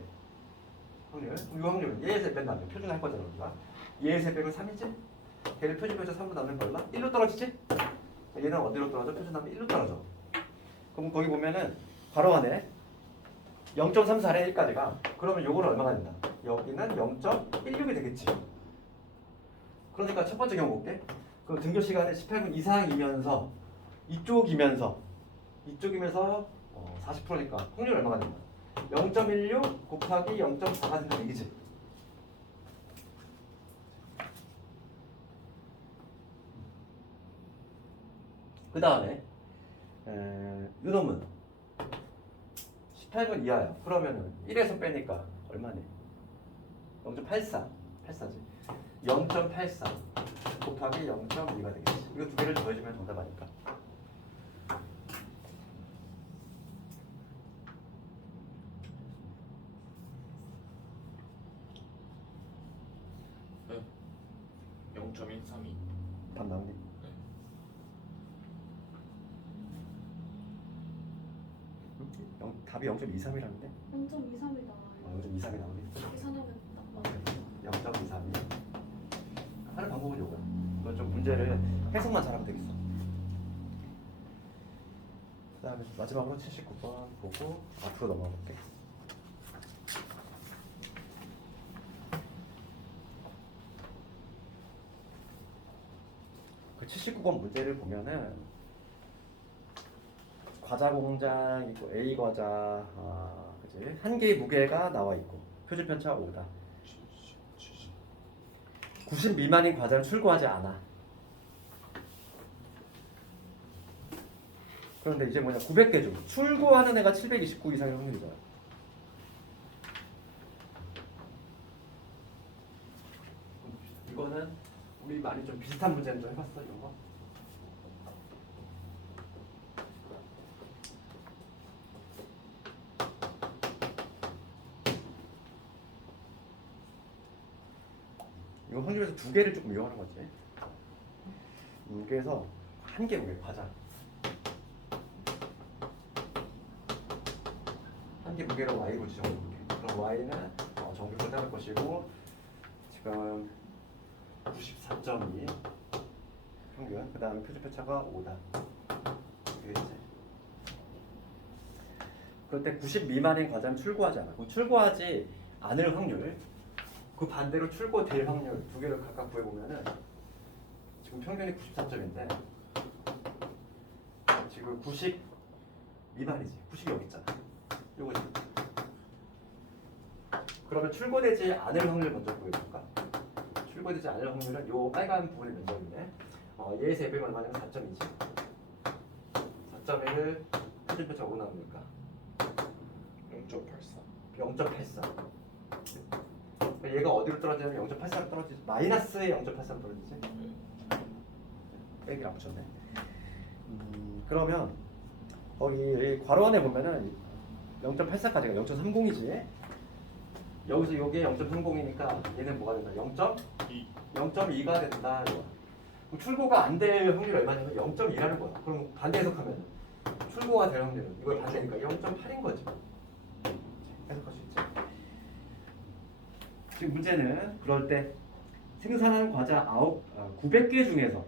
확률. 이 확률은 얘에서 뺀 다음에 표준할 거잖아 우리가. 얘에서 빼면 3이지. 걔를 표준 편차 3로 나누면 얼마? 1로 떨어지지? 얘는 어디로 떨어져? 표준 나누면 1로 떨어져. 그럼 거기 보면은 괄호 안에 0.34의 1까지가 그러면 요거는 얼마가 된다? 여기는 0.16이 되겠지. 그러니까 첫 번째 경우 볼게. 그럼 등교 시간이 18분 이상이면서 이쪽이면서 40%니까 확률 얼마가 된다? 0.16 곱하기 0.4가 된다는 얘기지. 그 다음에 요놈은 18분 이하야. 그러면은 1에서 빼니까 얼마니? 0.84 84지. 0.84 곱하기 0.2가 되겠지. 이거 두 개를 더해주면 정답 아닐까? 네. 0.132. 답 나오니? 답이 0.23이라는데? 0.23이 나와요. 0.23이 나오니? 계산하면 딱 맞아요. 0.23이 하는 방법은 이거야. 이거 좀 문제를 해석만 잘하면 되겠어. 그 다음에 마지막으로 79번 보고 앞으로 넘어가 볼게. 그 79번 문제를 보면은 과자 공장 있고 A 과자 그치? 한 개의 무게가 나와 있고 표준 편차 5다. 90 미만인 과자를 출고하지 않아. 그런데 이제 뭐냐 900개 중 출고하는 애가 729 이상의 확률이잖아. 이거는 우리 많이 좀 비슷한 문제는 좀 해봤어 이런 거. 이거 확률에서 두 개를 조금 이용하는 거지. 그래서 한 개 무게 과자. 한 개 무게로 y로 지정해볼게. 그럼 y는 정규를 따를 것이고 지금 94.2 평균. 그 다음에 표준 편차가 5다. 이게 이제. 그럴 때 90 미만인 과자는 출고하지 않아. 출고하지 않을 확률. 그 반대로 출고될 확률 두 개를 각각 구해보면은 지금 평균이 94점인데 지금 90 미만이지. 90이 여기 있잖아. 요거지. 그러면 출고되지 않을 확률 먼저 구해볼까? 출고되지 않을 확률은 요 빨간 부분이 몇 점이네. 얘에서 예배가 얼마냐면 4점이지. 4.1을 표준 편차 5 나오니까 0.84. 0.84. 그러니까 얘가 어디로 떨어지냐면 0.84로 떨어지지. 마이너스에 0.84로 떨어지지. 빼기랑 붙였네. 그러면 거기 괄호 안에 보면은 0.84까지가 0.30이지. 여기서 요게 0.30이니까 얘는 뭐가 된다? 0.2가 된다. 이거야. 그럼 출고가 안 될 확률이 얼마냐면 0.2라는 거야. 그럼 반대 해석하면 출고가 될 확률은 이걸 반대니까 0.8인 거지. 해석할 수 있지. 지금 문제는 그럴 때 생산한 과자 900개 중에서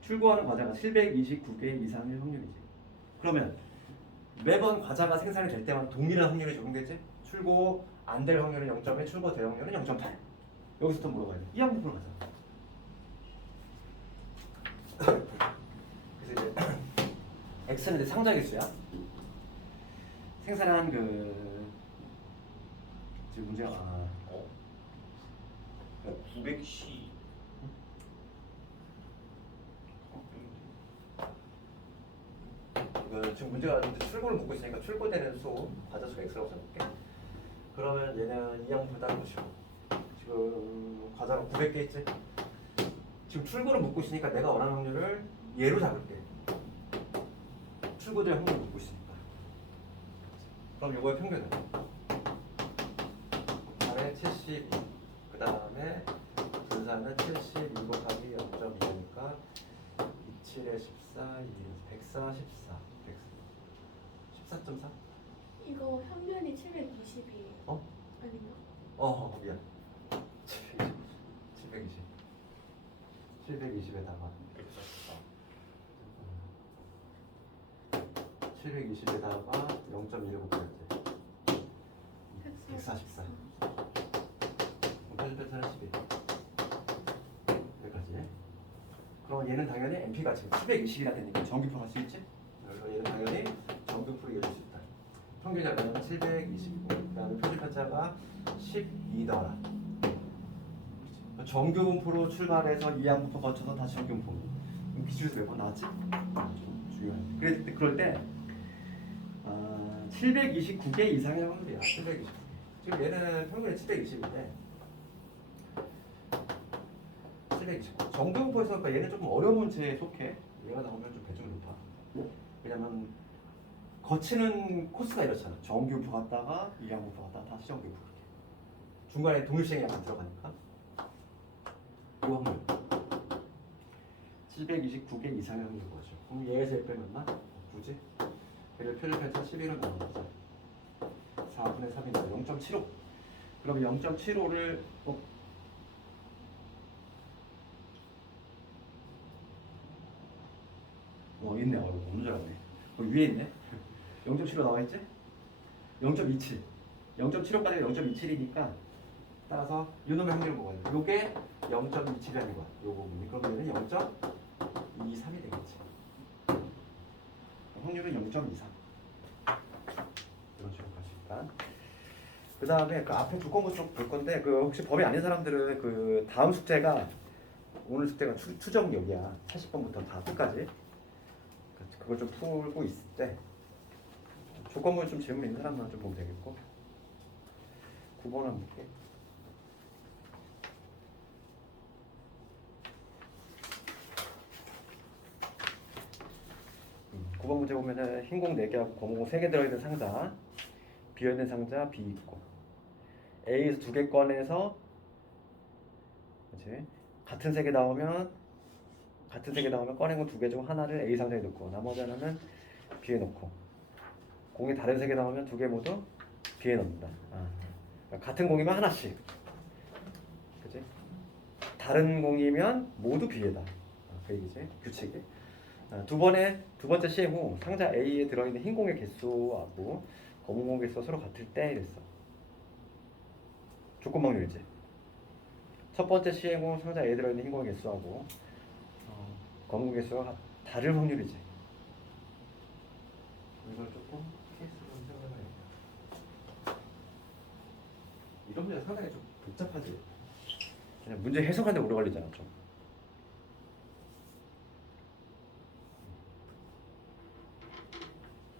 출고하는 과자가 729개 이상의 확률이지. 그러면 매번 과자가 생산이 될 때마다 동일한 확률이 적용되지? 출고 안 될 확률은 0.1, 출고 될 확률은 0.8. 여기서부터 물어봐야 돼. 이 항부분을 가자. 그래서 이제 x는 이제 상자계수야. 생산한 지금 문제가 900C. 지금 문제가 출고를 묻고 있으니까 출고되는 수 과자 수가 x라고 잡을게. 그러면 얘는 이 항부분 따로 보시고 지금 과자가 900개 있지? 지금 출고를 묻고 있으니까 내가 원하는 확률을 얘로 잡을게. 출고될 확률을 묻고 있으니까. 그럼 이거의 평균은 8에 72. 그 다음에 분산은 72 곱하기 0.2니까 27에 14, 144. 14.4? 이거 평균이 720이에요. 어? 아닌가? 미안. 720. 720에다가 720에다가 0.1을 곱해야지. 144. 빼주는 12. 여기까지. 그럼 얘는 당연히 NP가 지금 720이라 되니까 정규표 할 수 있지? 그리고 얘는 당연히 정규표로 이어질 수 있다. 평균이 얼마냐면 720이고 그 다음에 표준편차가 12더라. 정규분포로 출발해서 이항분포 거쳐서 다시 정규분포. 기출에서 몇 번 나왔지? 중요해. 그럴 때 729개 이상의 확률이야. 729개. 지금 얘는 평균이 720인데 729. 정규분포에서 그러니까 얘는 조금 어려운 문제에 속해. 얘가 나오면 좀 배점이 높아. 왜냐면 거치는 코스가 이렇잖아. 정규분포 갔다가 이항분포 갔다가 다시 정규분포. 중간에 동일시행이 약간 들어가니까. 이 확률 729개 이상의 확률인 거죠. 그럼 얘에서 얘 빼면 나? 굳이? 얘를 표준편차 11로 나누는 거죠. 4분의 3이니까 0.75. 그럼 0.75를 있네. 너무 잘하네. 위에 있네. 0.75 나와 있지? 0.27. 0.75까지 0.27이니까 따라서 이놈의 확률을 먹어야 돼. 요게 0.27이라는 거야. 요 부분이. 그러면 얘는 0.23이 되겠지. 확률은 0.23. 이런 식으로 갈 수 있다. 그 다음에 그 앞에 조건부 쪽 볼 건데 그 혹시 범위 아닌 사람들은 그 다음 숙제가 오늘 숙제가 추정력이야. 40번부터 다 끝까지. 그걸 좀 풀고 있을 때 조건부 좀 질문 있는 사람만 좀 보면 되겠고. 9번 한번 볼게. 9번 문제 보면은 흰공 4개하고 검은공 3개 들어있는 상자, 비어있는 상자 B 있고 A에서 2개 꺼내서 그치? 같은 색이 나오면 꺼낸 건 2개 중 하나를 A 상자에 넣고 나머지 하나는 B에 넣고 공이 다른 색이 나오면 2개 모두 B에 넣는다. 그러니까 같은 공이면 하나씩, 그치? 다른 공이면 모두 B에다. 그 얘기지, 규칙이. 두 번째 시행 후 상자 A에 들어있는 흰 공의 개수하고 검은 공의 개수가 서로 같을 때 이랬어. 조건방률이지. 첫 번째 시행 후 상자 A에 들어있는 흰 공의 개수하고 검은 공의 개수가 다를 확률이지. 이걸 조금 케이스로 생각해야겠다. 이런 문제가 상당히 좀 복잡하지. 그냥 문제 해석하는데 오래 걸리잖아 좀.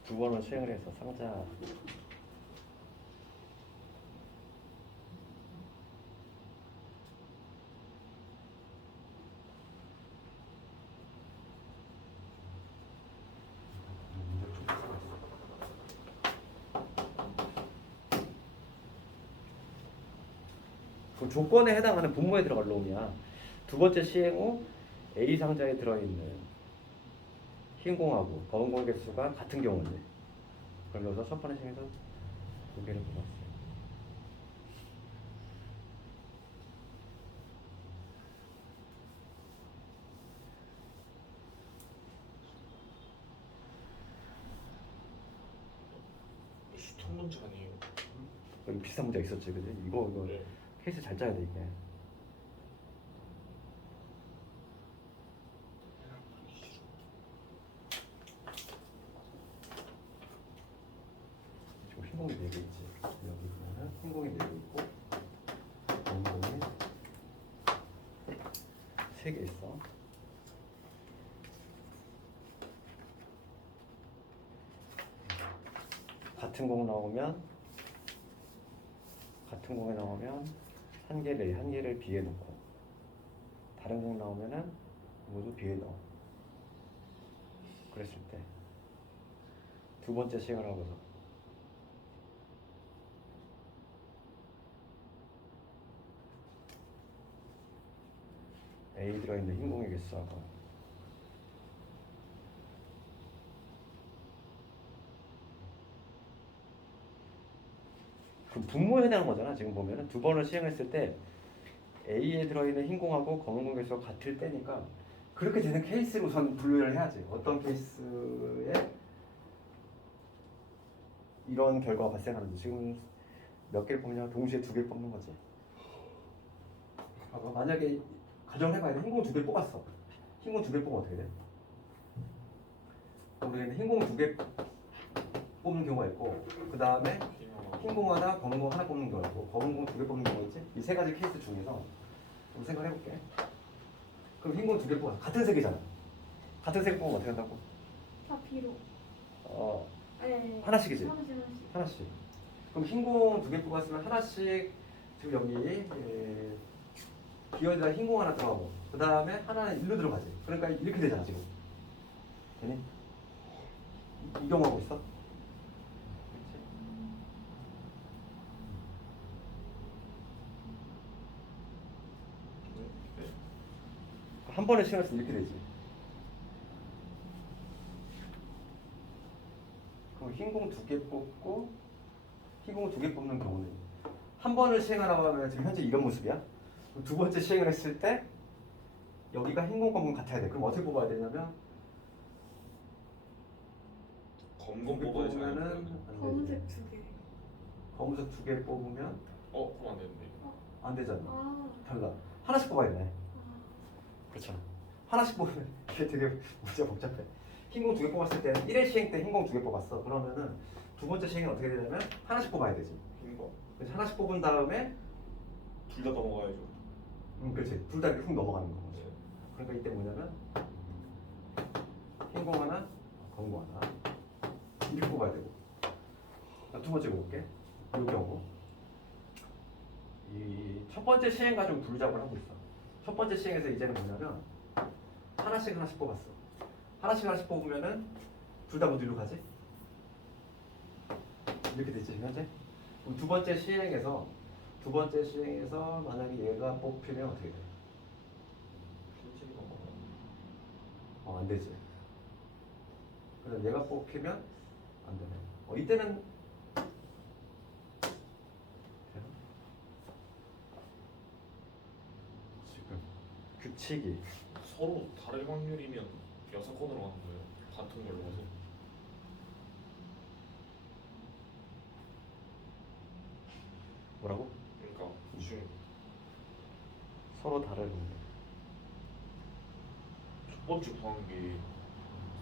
두 번을 수행을 해서 상자 그럼 조건에 해당하는 분모에 들어갈 놈이야. 두 번째 시행 후 A 상자에 들어있는 흰 공하고 검은 공의 개수가 같은 경우인데, 그럼 여기서 첫 번째 시행에서 두 개를 뽑았어요. 슈통 문제 아니에요? 여기 비슷한 문제가 있었지, 그지? 이거 네. 케이스 잘 짜야 돼 이게. 지금 흰공이 4개 있지. 여기 보면은 흰공이 4개 있고 검은 공이 3개 있어. 같은 공 나오면 같은 공에 나오면 한 개를 B에 넣고, 다른 공 나오면은 모두 B에 넣어. 그랬을 때 두 번째 시행을 하고서 A 들어있는 흰 공의 개수하고 그 분모에 해당하는 거잖아. 지금 보면은 두 번을 시행했을 때 A에 들어있는 흰 공하고 검은 공 개수가 같을 때니까 그렇게 되는 케이스로 우선 분류를 해야지. 어떤 케이스에 이런 결과가 발생하는지. 지금 몇 개를 뽑냐? 동시에 2개를 뽑는 거지. 봐봐. 만약에 가정을 해봐야 돼. 흰 공 2개 뽑았어. 흰 공 2개 뽑으면 어떻게 돼? 우리는 흰 공 2개 뽑는 경우가 있고, 그 다음에 흰 공 하나, 검은 공 하나 뽑는 경우가 있고, 검은 공 2개 뽑는 경우가 있지. 이 세 가지 케이스 중에서 좀 생각해볼게. 그럼 흰 공 2개 뽑아. 같은 색이잖아. 같은 색 뽑으면 어떻게 한다고? 다 B로. 아니, 하나씩이지? 하나씩. 하나씩. 그럼 흰 공 2개 뽑았으면 하나씩, 지금 여기 비어있는 흰 공 하나 들어가고, 그 다음에 하나는 일로 들어가지. 그러니까 이렇게 되잖아 지금. 되니? 이 경우하고 있어? 그렇지? 네. 한 번에 시행했을 때 이렇게 되지. 그럼 흰 공 2개 뽑고 흰 공 2개 뽑는 경우는 한 번을 시행하라고 하면 지금 현재 이런 모습이야. 그럼 두 번째 시행을 했을 때 여기가 흰 공, 검은 공 같아야 돼. 그럼 어떻게 뽑아야 되냐면 검건 2개 뽑아야지. 뽑으면은 않을까요? 안 되지. 검은색 2개. 검은색 2개 뽑으면 그럼 안 되는데. 안 되잖아. 아. 달라. 하나씩 뽑아야 되네. 아. 그렇잖아. 하나씩 뽑으면 이게 되게 문제가 복잡해. 흰 공 2개 뽑았을 때는 1회 시행 때 흰 공 2개 뽑았어. 그러면은 두 번째 시행은 어떻게 되냐면 하나씩 뽑아야 되지. 흰 거. 그래서 하나씩 뽑은 다음에 둘 다 넘어가야죠. 그렇지. 둘 다 이렇게 훅 넘어가는 거지. 네. 그러니까 이때 뭐냐면 흰 공 하나, 검은 공 하나 이렇게 뽑아야 되고. 두 번째 볼게. 이 경우 이 첫 번째 시행과 좀 분잡을 하고 있어. 첫 번째 시행에서 이제는 뭐냐면 하나씩 뽑았어. 하나씩 뽑으면은 둘 다 모두 일로 가지? 이렇게 됐지 현재? 그럼 두 번째 시행에서 만약에 얘가 뽑히면 어떻게 돼? 실질이 넘어가. 안 되지. 그래서 얘가 뽑히면 안 되네. 이때는 지금 규칙이 서로 다를 확률이면 6건으로 가는 거예요. 같은 걸로 가서. 뭐라고? 그러니까 지금 서로 다른. 첫 번째 구한 게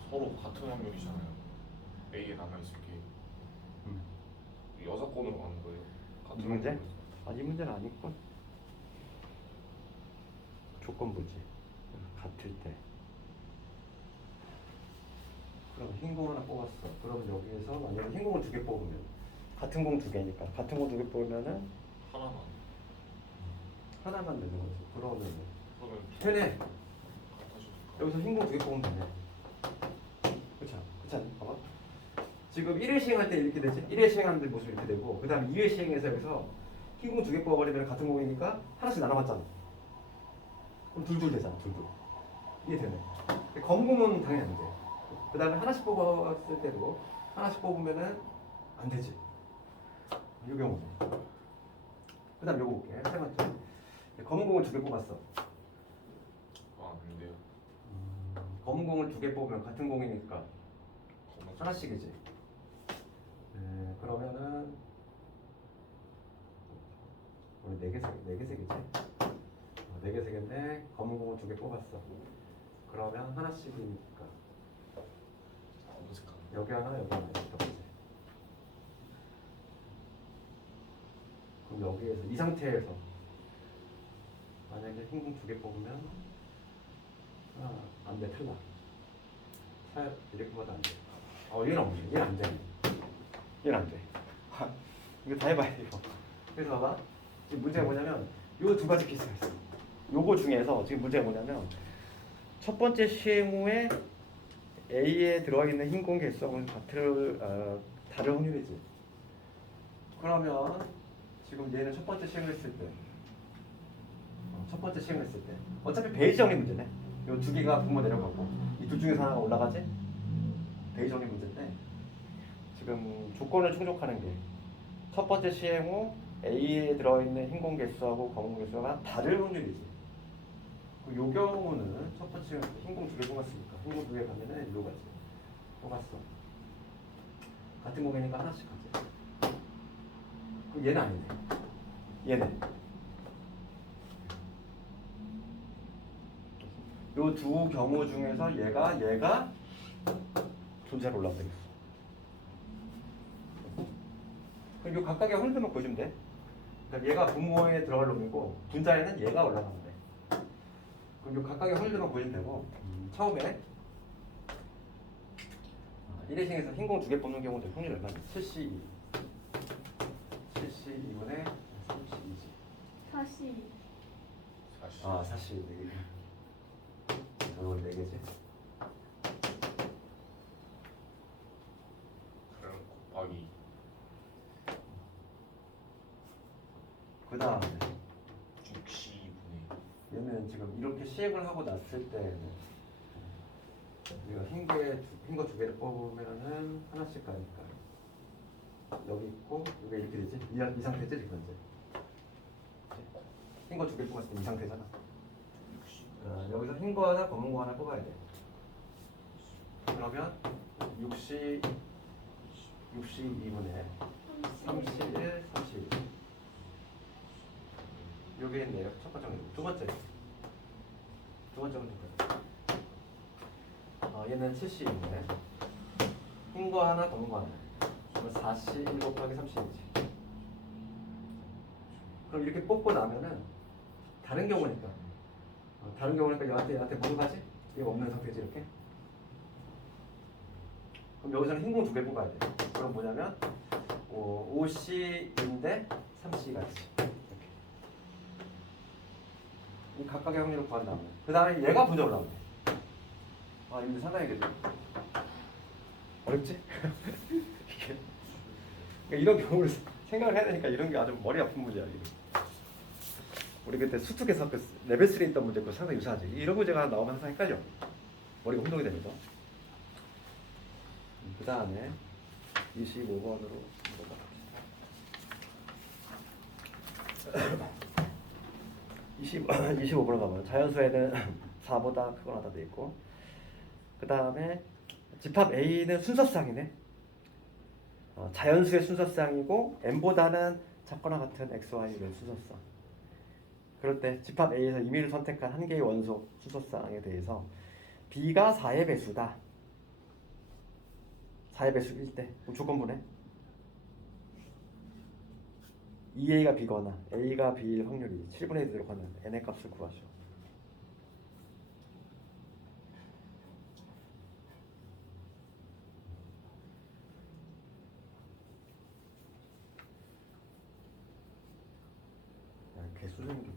서로 같은 확률이잖아요. A에 남아있을 게 6건으로 가는 거예요. 같은 이 문제? 확률에서. 이 문제는 아니고 조건부지. 같을 때. 그럼 흰 공 하나 뽑았어. 그럼 여기에서 만약에 흰 공을 2개 뽑으면 같은 공 2개니까 같은 공 2개 뽑으면은 하나만. 하나만 되는 거지. 그러면 그러면 되네. 같아지니까. 여기서 흰 공 2개 뽑으면 되네. 그렇지 않니? 봐봐. 지금 1회 시행할 때 이렇게 되지. 1회 시행하는데 모습이 이렇게 되고, 그 다음에 2회 시행해서 여기서 흰 공 두 개 뽑아버리면 같은 공이니까 하나씩 나눠봤잖아. 그럼 둘둘 되잖아. 둘둘. 이게 되네. 근데 검은 공은 당연히 안 돼. 그 다음에 하나씩 뽑았을 때도 하나씩 뽑으면은 안 되지. 이 경우네. 그 다음 요거 볼게. 세 번째. 검은 공을 두 개 뽑았어. 안 돼요. 검은 공을 두 개 뽑으면 같은 공이니까 검은 하나씩이지. 그러면은 우리 네 개 색이지. 네 개 색인데 검은 공을 두 개 뽑았어. 그러면 하나씩이니까 검은색 하나. 여기 하나 여기 하나 이렇게 보지. 그럼 여기에서 이 상태에서 만약에 흰 공 두 개 뽑으면 안 돼, 탈락. 이렇게 봐도 안 돼. 얘는 없네. 얘는 안 돼. 얘는 안 돼. 이거 다 해봐야 돼, 이거. 그래서 봐봐. 지금 문제가 뭐냐면 요 두 가지 케이스가 있어. 요거 중에서 지금 문제가 뭐냐면 첫 번째 시행 후에 A에 들어가 있는 흰 공 개수하고는 다를 확률이지. 그러면 지금 얘는 첫 번째 시행을 했을 때 어차피 베이지 정리 문제네. 요 두 개가 분모 내려가고 이 둘 중에서 하나가 올라가지? 베이지 정리 문제인데 지금 조건을 충족하는 게 첫 번째 시행 후 A에 들어있는 흰 공 개수하고 검은 공 개수가 다를 확률이지. 요 경우는 첫 번째 흰 공 두 개 뽑았으니까 흰 공 두 개 가면은 일로 가지. 뽑았어. 같은 공이니까 하나씩 가지. 그럼 얘는 아니네. 얘는 요 두 경우 중에서 얘가 존재로 올라가야 되겠어. 그럼 요 각각의 확률만 보시면 돼. 그러니까 얘가 분모에 들어갈 놈이고 분자에는 얘가 올라가면 돼. 그럼 요 각각의 확률만 보시면 되고 처음에 1회생에서 흰 공 두 개 뽑는 경우도 확률 얼마냐? 72. 72분의 32지. 42. 40. 42. 이거 4개지. 그럼 곱하기 그 다음에 62분의 얘는 지금 이렇게 시행을 하고 났을 때는 우리가 흰 거 두 개를 뽑으면은 하나씩 가니까 여기 있고 이게 이렇게 되지? 이 상태지 지금 현재. 흰 거 두 개 뽑았을 때 이 상태잖아. 여기서 흰 거 하나 검은 거 하나 뽑아야 돼. 그러면 62분의 31, 32. 여기 있네요. 첫 번째 문제. 두 번째 문제. 얘는 70인데 흰 거 하나 검은 거 하나. 그러면 41 곱하기 30이지. 그럼 이렇게 뽑고 나면은 다른 경우니까 얘한테 뭐 가지? 얘가 없는 상태지 이렇게. 그럼 여기서는 흰 공 두 개 뽑아야 돼. 그럼 뭐냐면 5C인데 3C 같이 이렇게. 이 각각의 확률을 구한 다음에 그 다음에 얘가 분자 올라오네. 이거 상당히 되죠. 어렵지? 이게 그러니까 이런 경우를 생각을 해야 되니까 이런 게 아주 머리 아픈 문제야. 이게. 우리 그때 수특에서 그 레벨 3 있던 문제 그 상당히 유사하지. 이런 문제가 나오면 항상 헷갈려. 머리가 혼동이 됩니다. 그 다음에 25번으로 넘어갑시다. 25번으로 가면 자연수에는 4보다 크거나 다 돼 있고 그 다음에 집합 A는 순서쌍이네. 자연수의 순서쌍이고 n보다는 작거나 같은 x, y의 순서쌍. 그럴 때 집합 A에서 임의를 선택한 한 개의 원소 순서쌍에 대해서 B가 4의 배수다. 4의 배수일 때 조건부네. 2A가 B거나 A가 B일 확률이 7분의 1로 하는 n의 값을 구하죠. 개수적인 게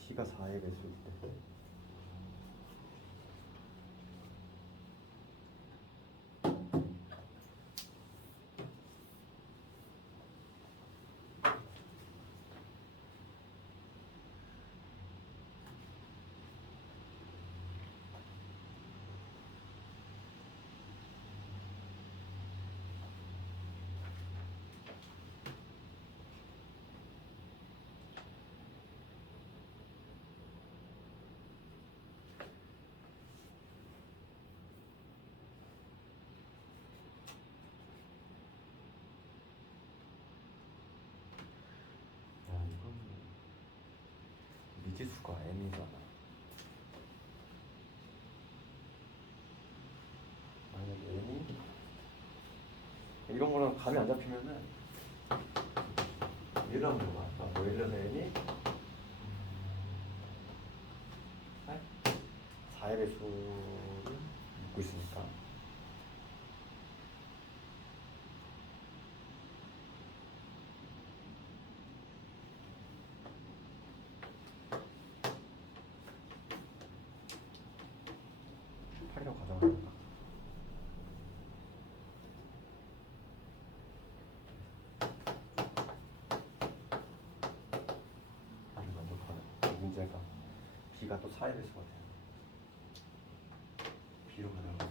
T가 4의 배수일 때 거야 n이잖아. 만약에 n이 이런 거는 감이 안 잡히면은 얘를 한번 해봐. 뭐 예를 들어서 n이 4의 배수를 묻고 있으니까 팔이라고 가정하니까 문제가 b가 또 4의 배수가 돼. b로 가정하게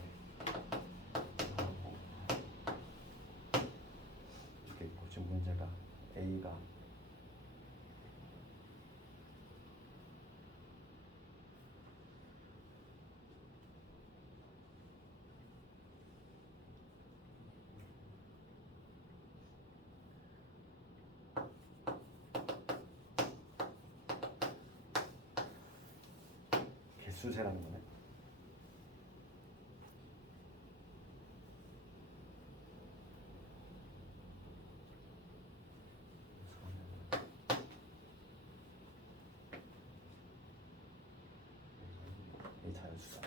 이렇게 있고 지금 문제가 a가 개수세라는 거네. 이 자연수다.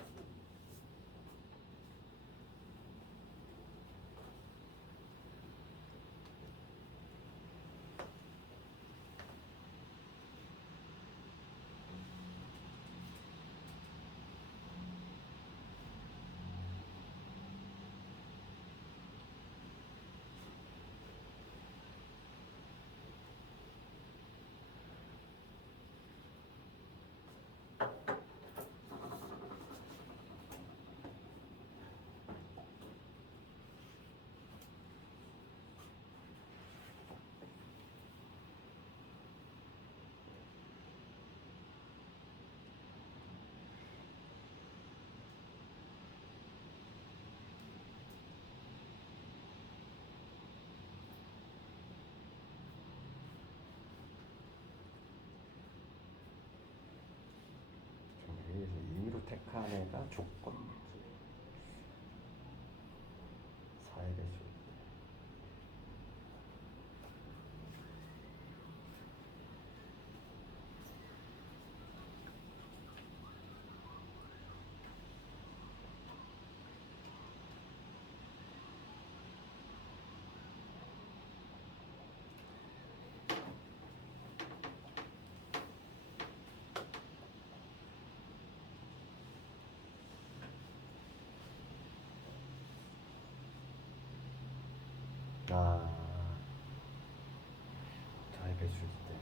A에서 임의로 택한 애가 조건 4의 배수. 아, 4의 배수일 때.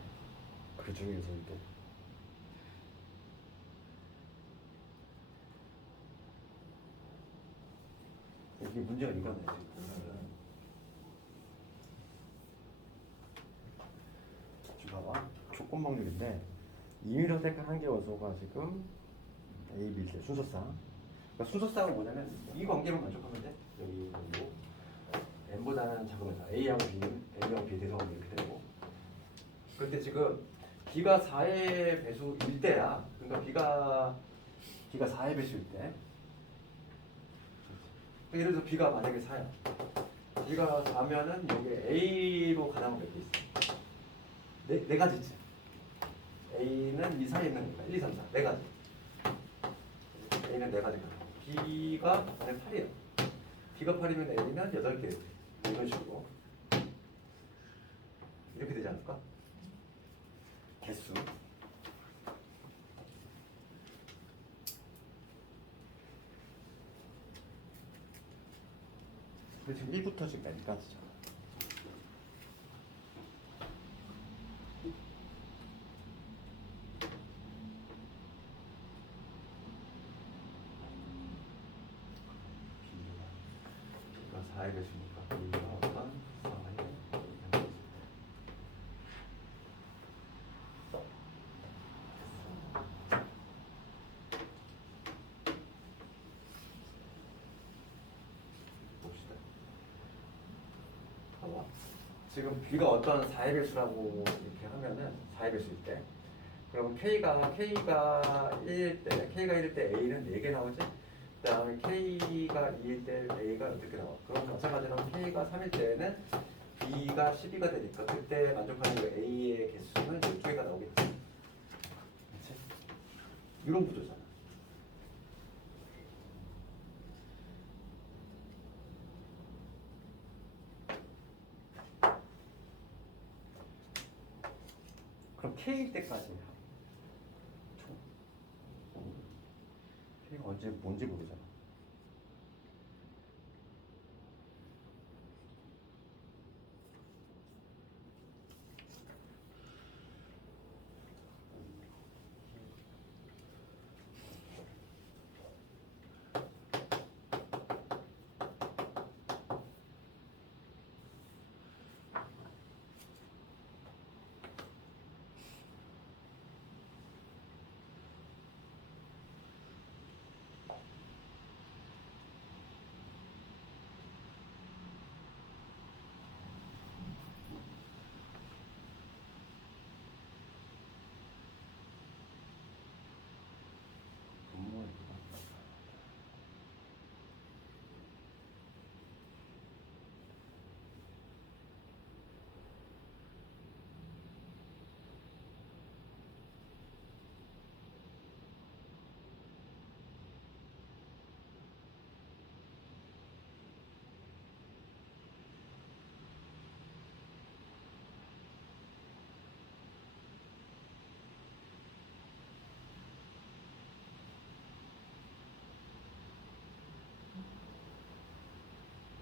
그 중에서 이제 이게 문제가 이거네. 지금 봐봐. 조건 확률인데 임의로 택한 개 원소가 지금 A, B, C 순서상. 그러니까 순서상은 뭐냐면 이 관계만 만족하면 돼. 여기 뭐 n보다는 작으면서 A하고 B는 A하고 B 대성하면 이렇게 되고. 그런데 지금 B가 4의 배수일 때야. 그러니까 B가 4의 배수일 때. 예를 들어서 B가 만약에 4야. B가 4면은 여기 A로 가담을 몇 개 있어? 네 가지지. A는 이 사이에 있는 거야. 1, 2, 3, 4. 네 가지. A는 네 가지가. B가 만약 8이야. B가 8이면 A는 8개. 이런 식으로. 이렇게 되지 않을까? 개수. 근데 지금 1부터 지금 n까지죠. B가 4의 배수니까 B가 어떤 4의 봅시다. 봐봐. 지금 B가 어떤 4의 배수라고 이렇게 하면은 4의 배수일 때 그러면 K가 1일 때 A는 4개 나오지? 그 다음에 K가 2일 때 A가 이렇게 나와. 그럼 마찬가지로 K가 3일 때는 B가 12가 되니까 그때 만족하는 그 A의 개수는 12개가 나오겠지. 그치? 이런 구조잖아. 그럼 K일 때까지 K가 언제 뭔지 모르잖아.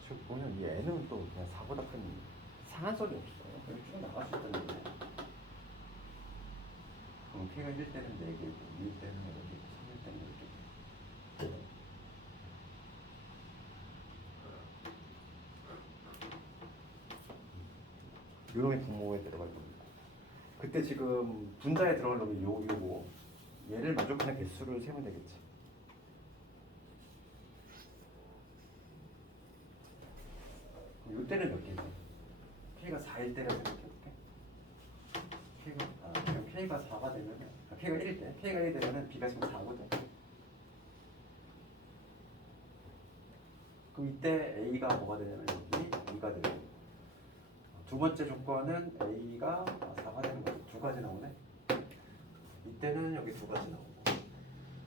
지금 보면 얘는 또 그냥 4보다 큰 상한선이 없어. 여기 쭉 나갈 수 있다는 얘기야. 그럼 K가 1일 때는 4개고 2일 때는 이렇게 3일 때는 이렇게. 요놈의 분모에 들어갈 겁니다. 그때 지금 분자에 들어갈 놈이 요거 얘를 만족하는 개수를 세면 되겠지. 그럼 요 때는 몇 개지? K가 4일 때를 생각해볼게. 그럼 K가 4가 되면 K가 1일 때 K가 1이 되면은 B가 지금 4거든. 그럼 이때 A가 뭐가 되냐면 여기 2가 되고 두 번째 조건은 A가 4가 되는 거지. 두 가지 나오네. 이때는 여기 두 가지 나오고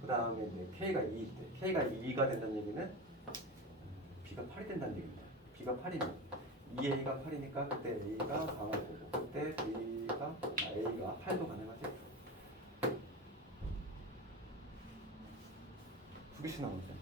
그 다음에 이제 K가 2일 때 K가 2가 된다는 얘기는 B가 8이 된다는 얘기입니다. B가 8이면 2A가 8이니까 그때 A가 4가 되고 그때 A가 8도 가능하지. 두 개씩 나오는데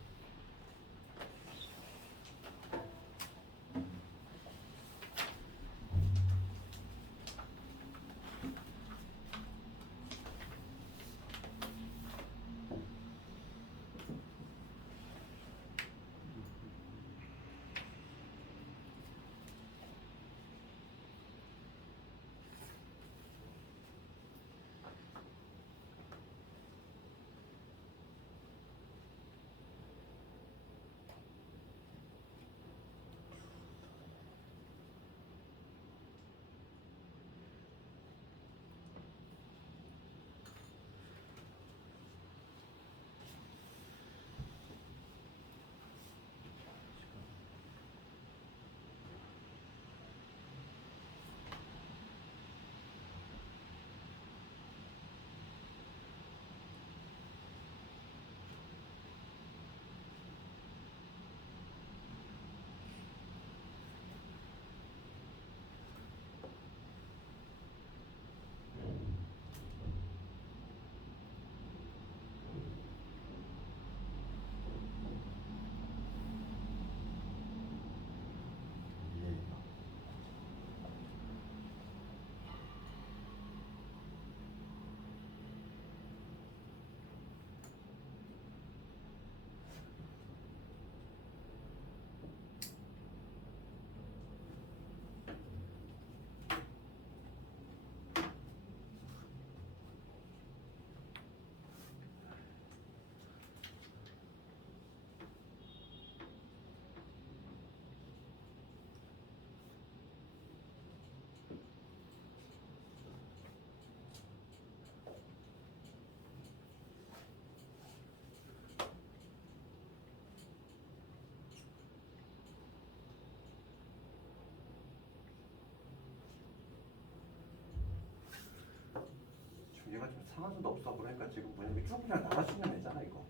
상한선도 없어. 그러니까 지금 뭐냐면 쭉 그냥 나갈 수 있는 애잖아 이거.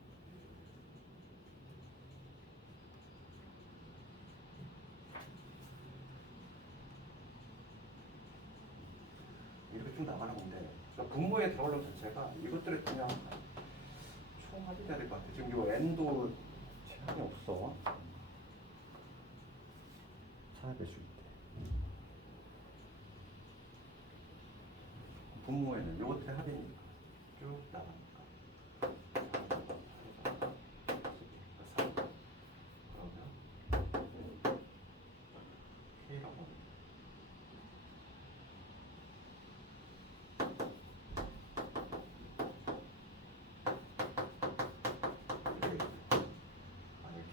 이렇게 쭉 나가는 건데, 그러니까 분모에 들어오는 자체가 이것들을 그냥 총합이 돼야 될 것 같아. 지금 이 n도 제한이 없어. 차입할 수 있대. 분모에는 요것들이 합이니까 쭉 나가니까. 그러면 K라고 합니다.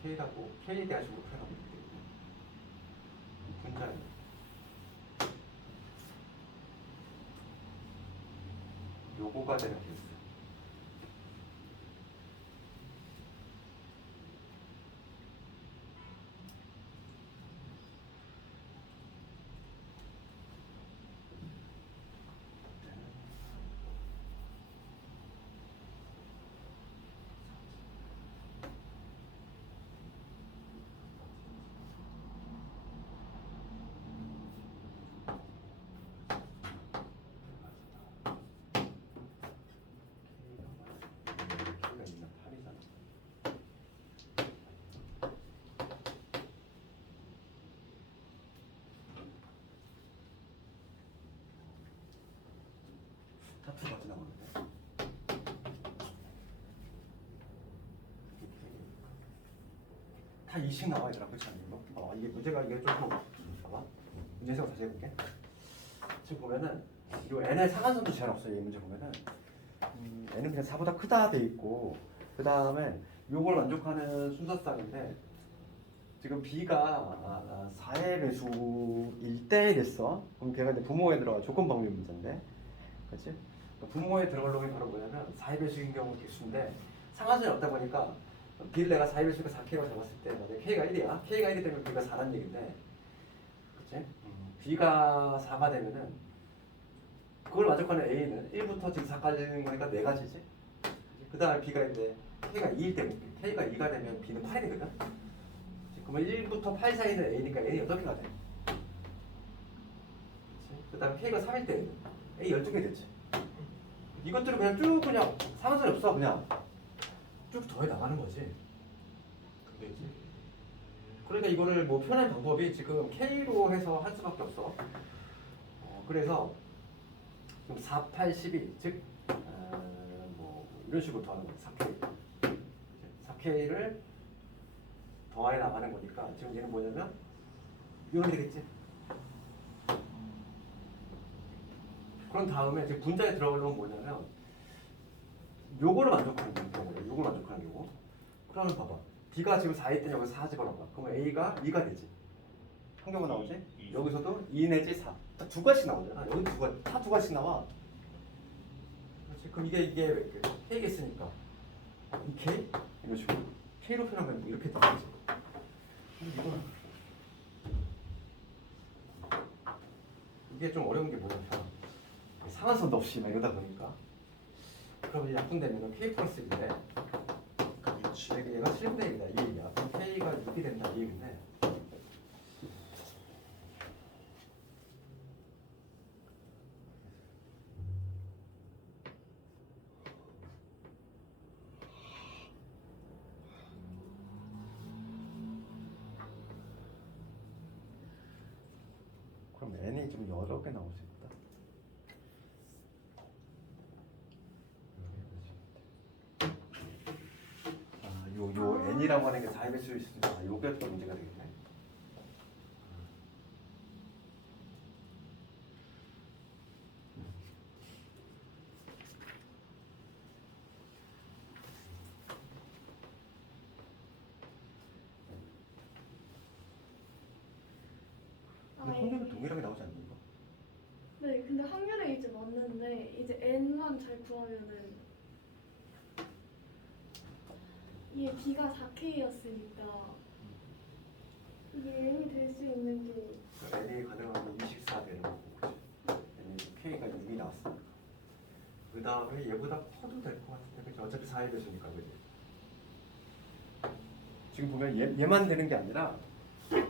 K라고 K에 대한 식으로 표현하고 있기 때문에 분자예요. 요거가 되는 케이스. K가 있는 8이잖아. 다 두 가지 나오는데. 다 2씩 나와 얘들아. 그렇지 않니 이거? 이게 문제가 이게 조금 봐봐. 문제 해석 다시 해볼게. 지금 보면은 이 n의 상한선도 제한 없어요. 이 문제 보면은 n은 그냥 4보다 크다 돼 있고, 그 다음에 요걸 만족하는 순서쌍인데 지금 b가 4의 배수일 때 됐어. 그럼 걔가 이제 부모에 들어가 조건 방류 문제인데, 그렇지? 부모에 들어갈 놈이 바로 뭐냐면 4의 배수인 경우 개수인데 상한선이 없다 보니까 b를 내가 4의 배수가 4k라고 잡았을 때 만약에 k가 1이야. k가 1이 되면 b가 4란 얘긴데, 그렇지? b가 4가 되면은 그걸 만족하는 a는 1부터 지금 4까지 되는 거니까 4가지지. 그 다음에 b가 이제 k가 2일 때 k가 2가 되면 b는 8이 되거든. 그러면 1부터 8 사이는 a니까 n이 8개가 돼. 그 다음에 k가 3일 때는 a 12개 됐지. 이것들을 그냥 쭉 그냥 상한선이 없어. 그냥 쭉 더해 나가는 거지. 근데 이제 그러니까 이거를 뭐 표현하는 방법이 지금 k로 해서 할 수밖에 없어. 그래서 좀 4, 8, 12, 즉 뭐 이런 식으로 더하는 거야. 4K. 4K를 더해 나가는 거니까 지금 얘는 뭐냐면 이런 게 되겠지. 그런 다음에 지금 분자에 들어가려면 뭐냐면 요거를 만족하는 경우예요. 요걸 만족하는 경우. 그러면 봐봐. B가 지금 4일 때 여기서 4 집어넣어봐. 그러면 A가 2가 되지. 한 경우 나오지? 여기서도 2 내지 4. 딱 두 가지씩 나오잖아. 여기 다 두 가지씩 나와. 그렇지? 그럼 이게 K겠으니까 이 K? 이런 식으로 K로 표현하면 이렇게 되는 거지. 이거는 이게 좀 어려운 게 뭐냐면 상한선도 없이 막 이러다 보니까 그럼 이제 약분되면 K 플러스 1인데 얘가 7분의 1이다 이 얘기야. 그럼 K가 6이 된다 이 얘기인데 그럼 n이 좀 여러 개 나올 수 있다. 요 n이라고 하는 게 4의 배수일 수도 있다. 요게 또 문제가 되겠네. 근데 확률은 동일하게 나오지 않는 거? 네, 근데 확률이 이제 맞는데 이제 n만 잘 구하면은 이게 b가 4k였으니까 이게 n이 될 수 있는 게 n이 가능하면 24 되는 거고, 그치? n이 k가 6이 나왔으니까. 그 다음에 얘보다 커도 될 것 같은데 그치? 어차피 4의 배수니까 그지? 지금 보면 얘만 되는 게 아니라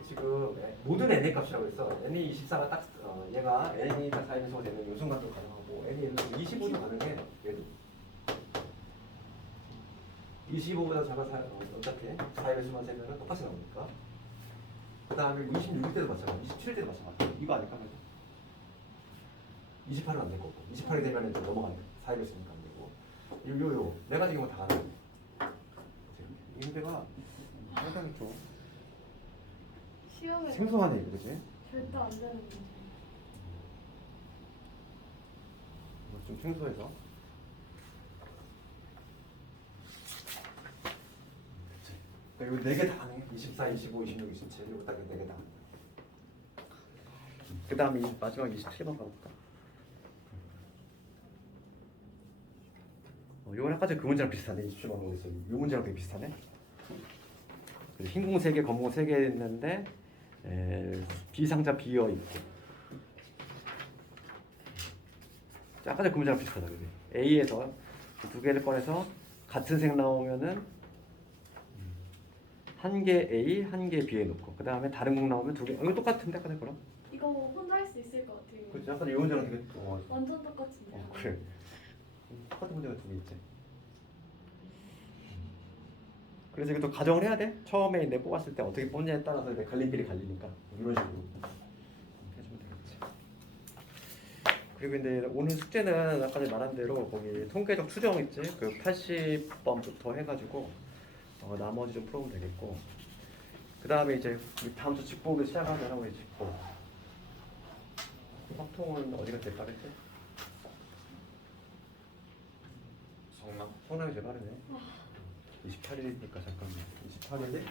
지금 모든 n의 값이라고 했어. n이 24가 딱 얘가 n이 딱 4의 배수가 되면 요 순간도 가능하고 n이 예를 들어 25도 가능해. 얘도 25보다 작아서 어차피 4의 배수만 세면 똑같이 나오니까. 그 다음에 26일 때도 마찬가지, 27일 때도 마찬가지. 이거 아닐까? 28은 안 될 거고 28이 되면 이제 넘어가는 거야. 4의 배수니까 안 되고 요 네 가지만 다 가능해. 이 문제가 상당히 좀 시험에 생소하네, 그렇지? 절대 안 되는 문제. 좀 생소해서. 그러니까 이거 4개 다 가능해. 24, 25, 26, 27 이거 딱 4개 다. 그 다음에 마지막 27번 가볼까? 이건 아까 그 문제랑 비슷하네. 27번 보겠어. 이 문제랑 되게 비슷하네. 흰 공 3개, 검공 3개 했는데 B상자 비어 있고. 아까 그 문제랑 비슷하다. 그지? A에서 두 개를 꺼내서 같은 색 나오면은 한 개 A, 한 개 B에 놓고 그 다음에 다른 공 나오면 두 개. 이거 똑같은데 아까 거랑? 이거 혼자 할 수 있을 것 같아요. 그렇지. 아까 이 문제랑 되게 완전 똑같은데. 그래. 똑같은 문제가 두 개 있지. 그래서 이것도 가정을 해야 돼. 처음에 내 뽑았을 때 어떻게 뽑냐에 따라서 이제 갈림길이 갈리니까 이런 식으로 해주면 되겠지. 그리고 이제 오늘 숙제는 아까 말한 대로 거기 통계적 추정 있지. 그 80번부터 해가지고 나머지 좀 풀어보면 되겠고. 그 다음에 이제 우리 다음 주 직보를 시작하면 이제 직보. 확통은 어디가 제일 빠르지? 성남. 성남이 제일 빠르네. 28일이니까 잠깐만. 28일이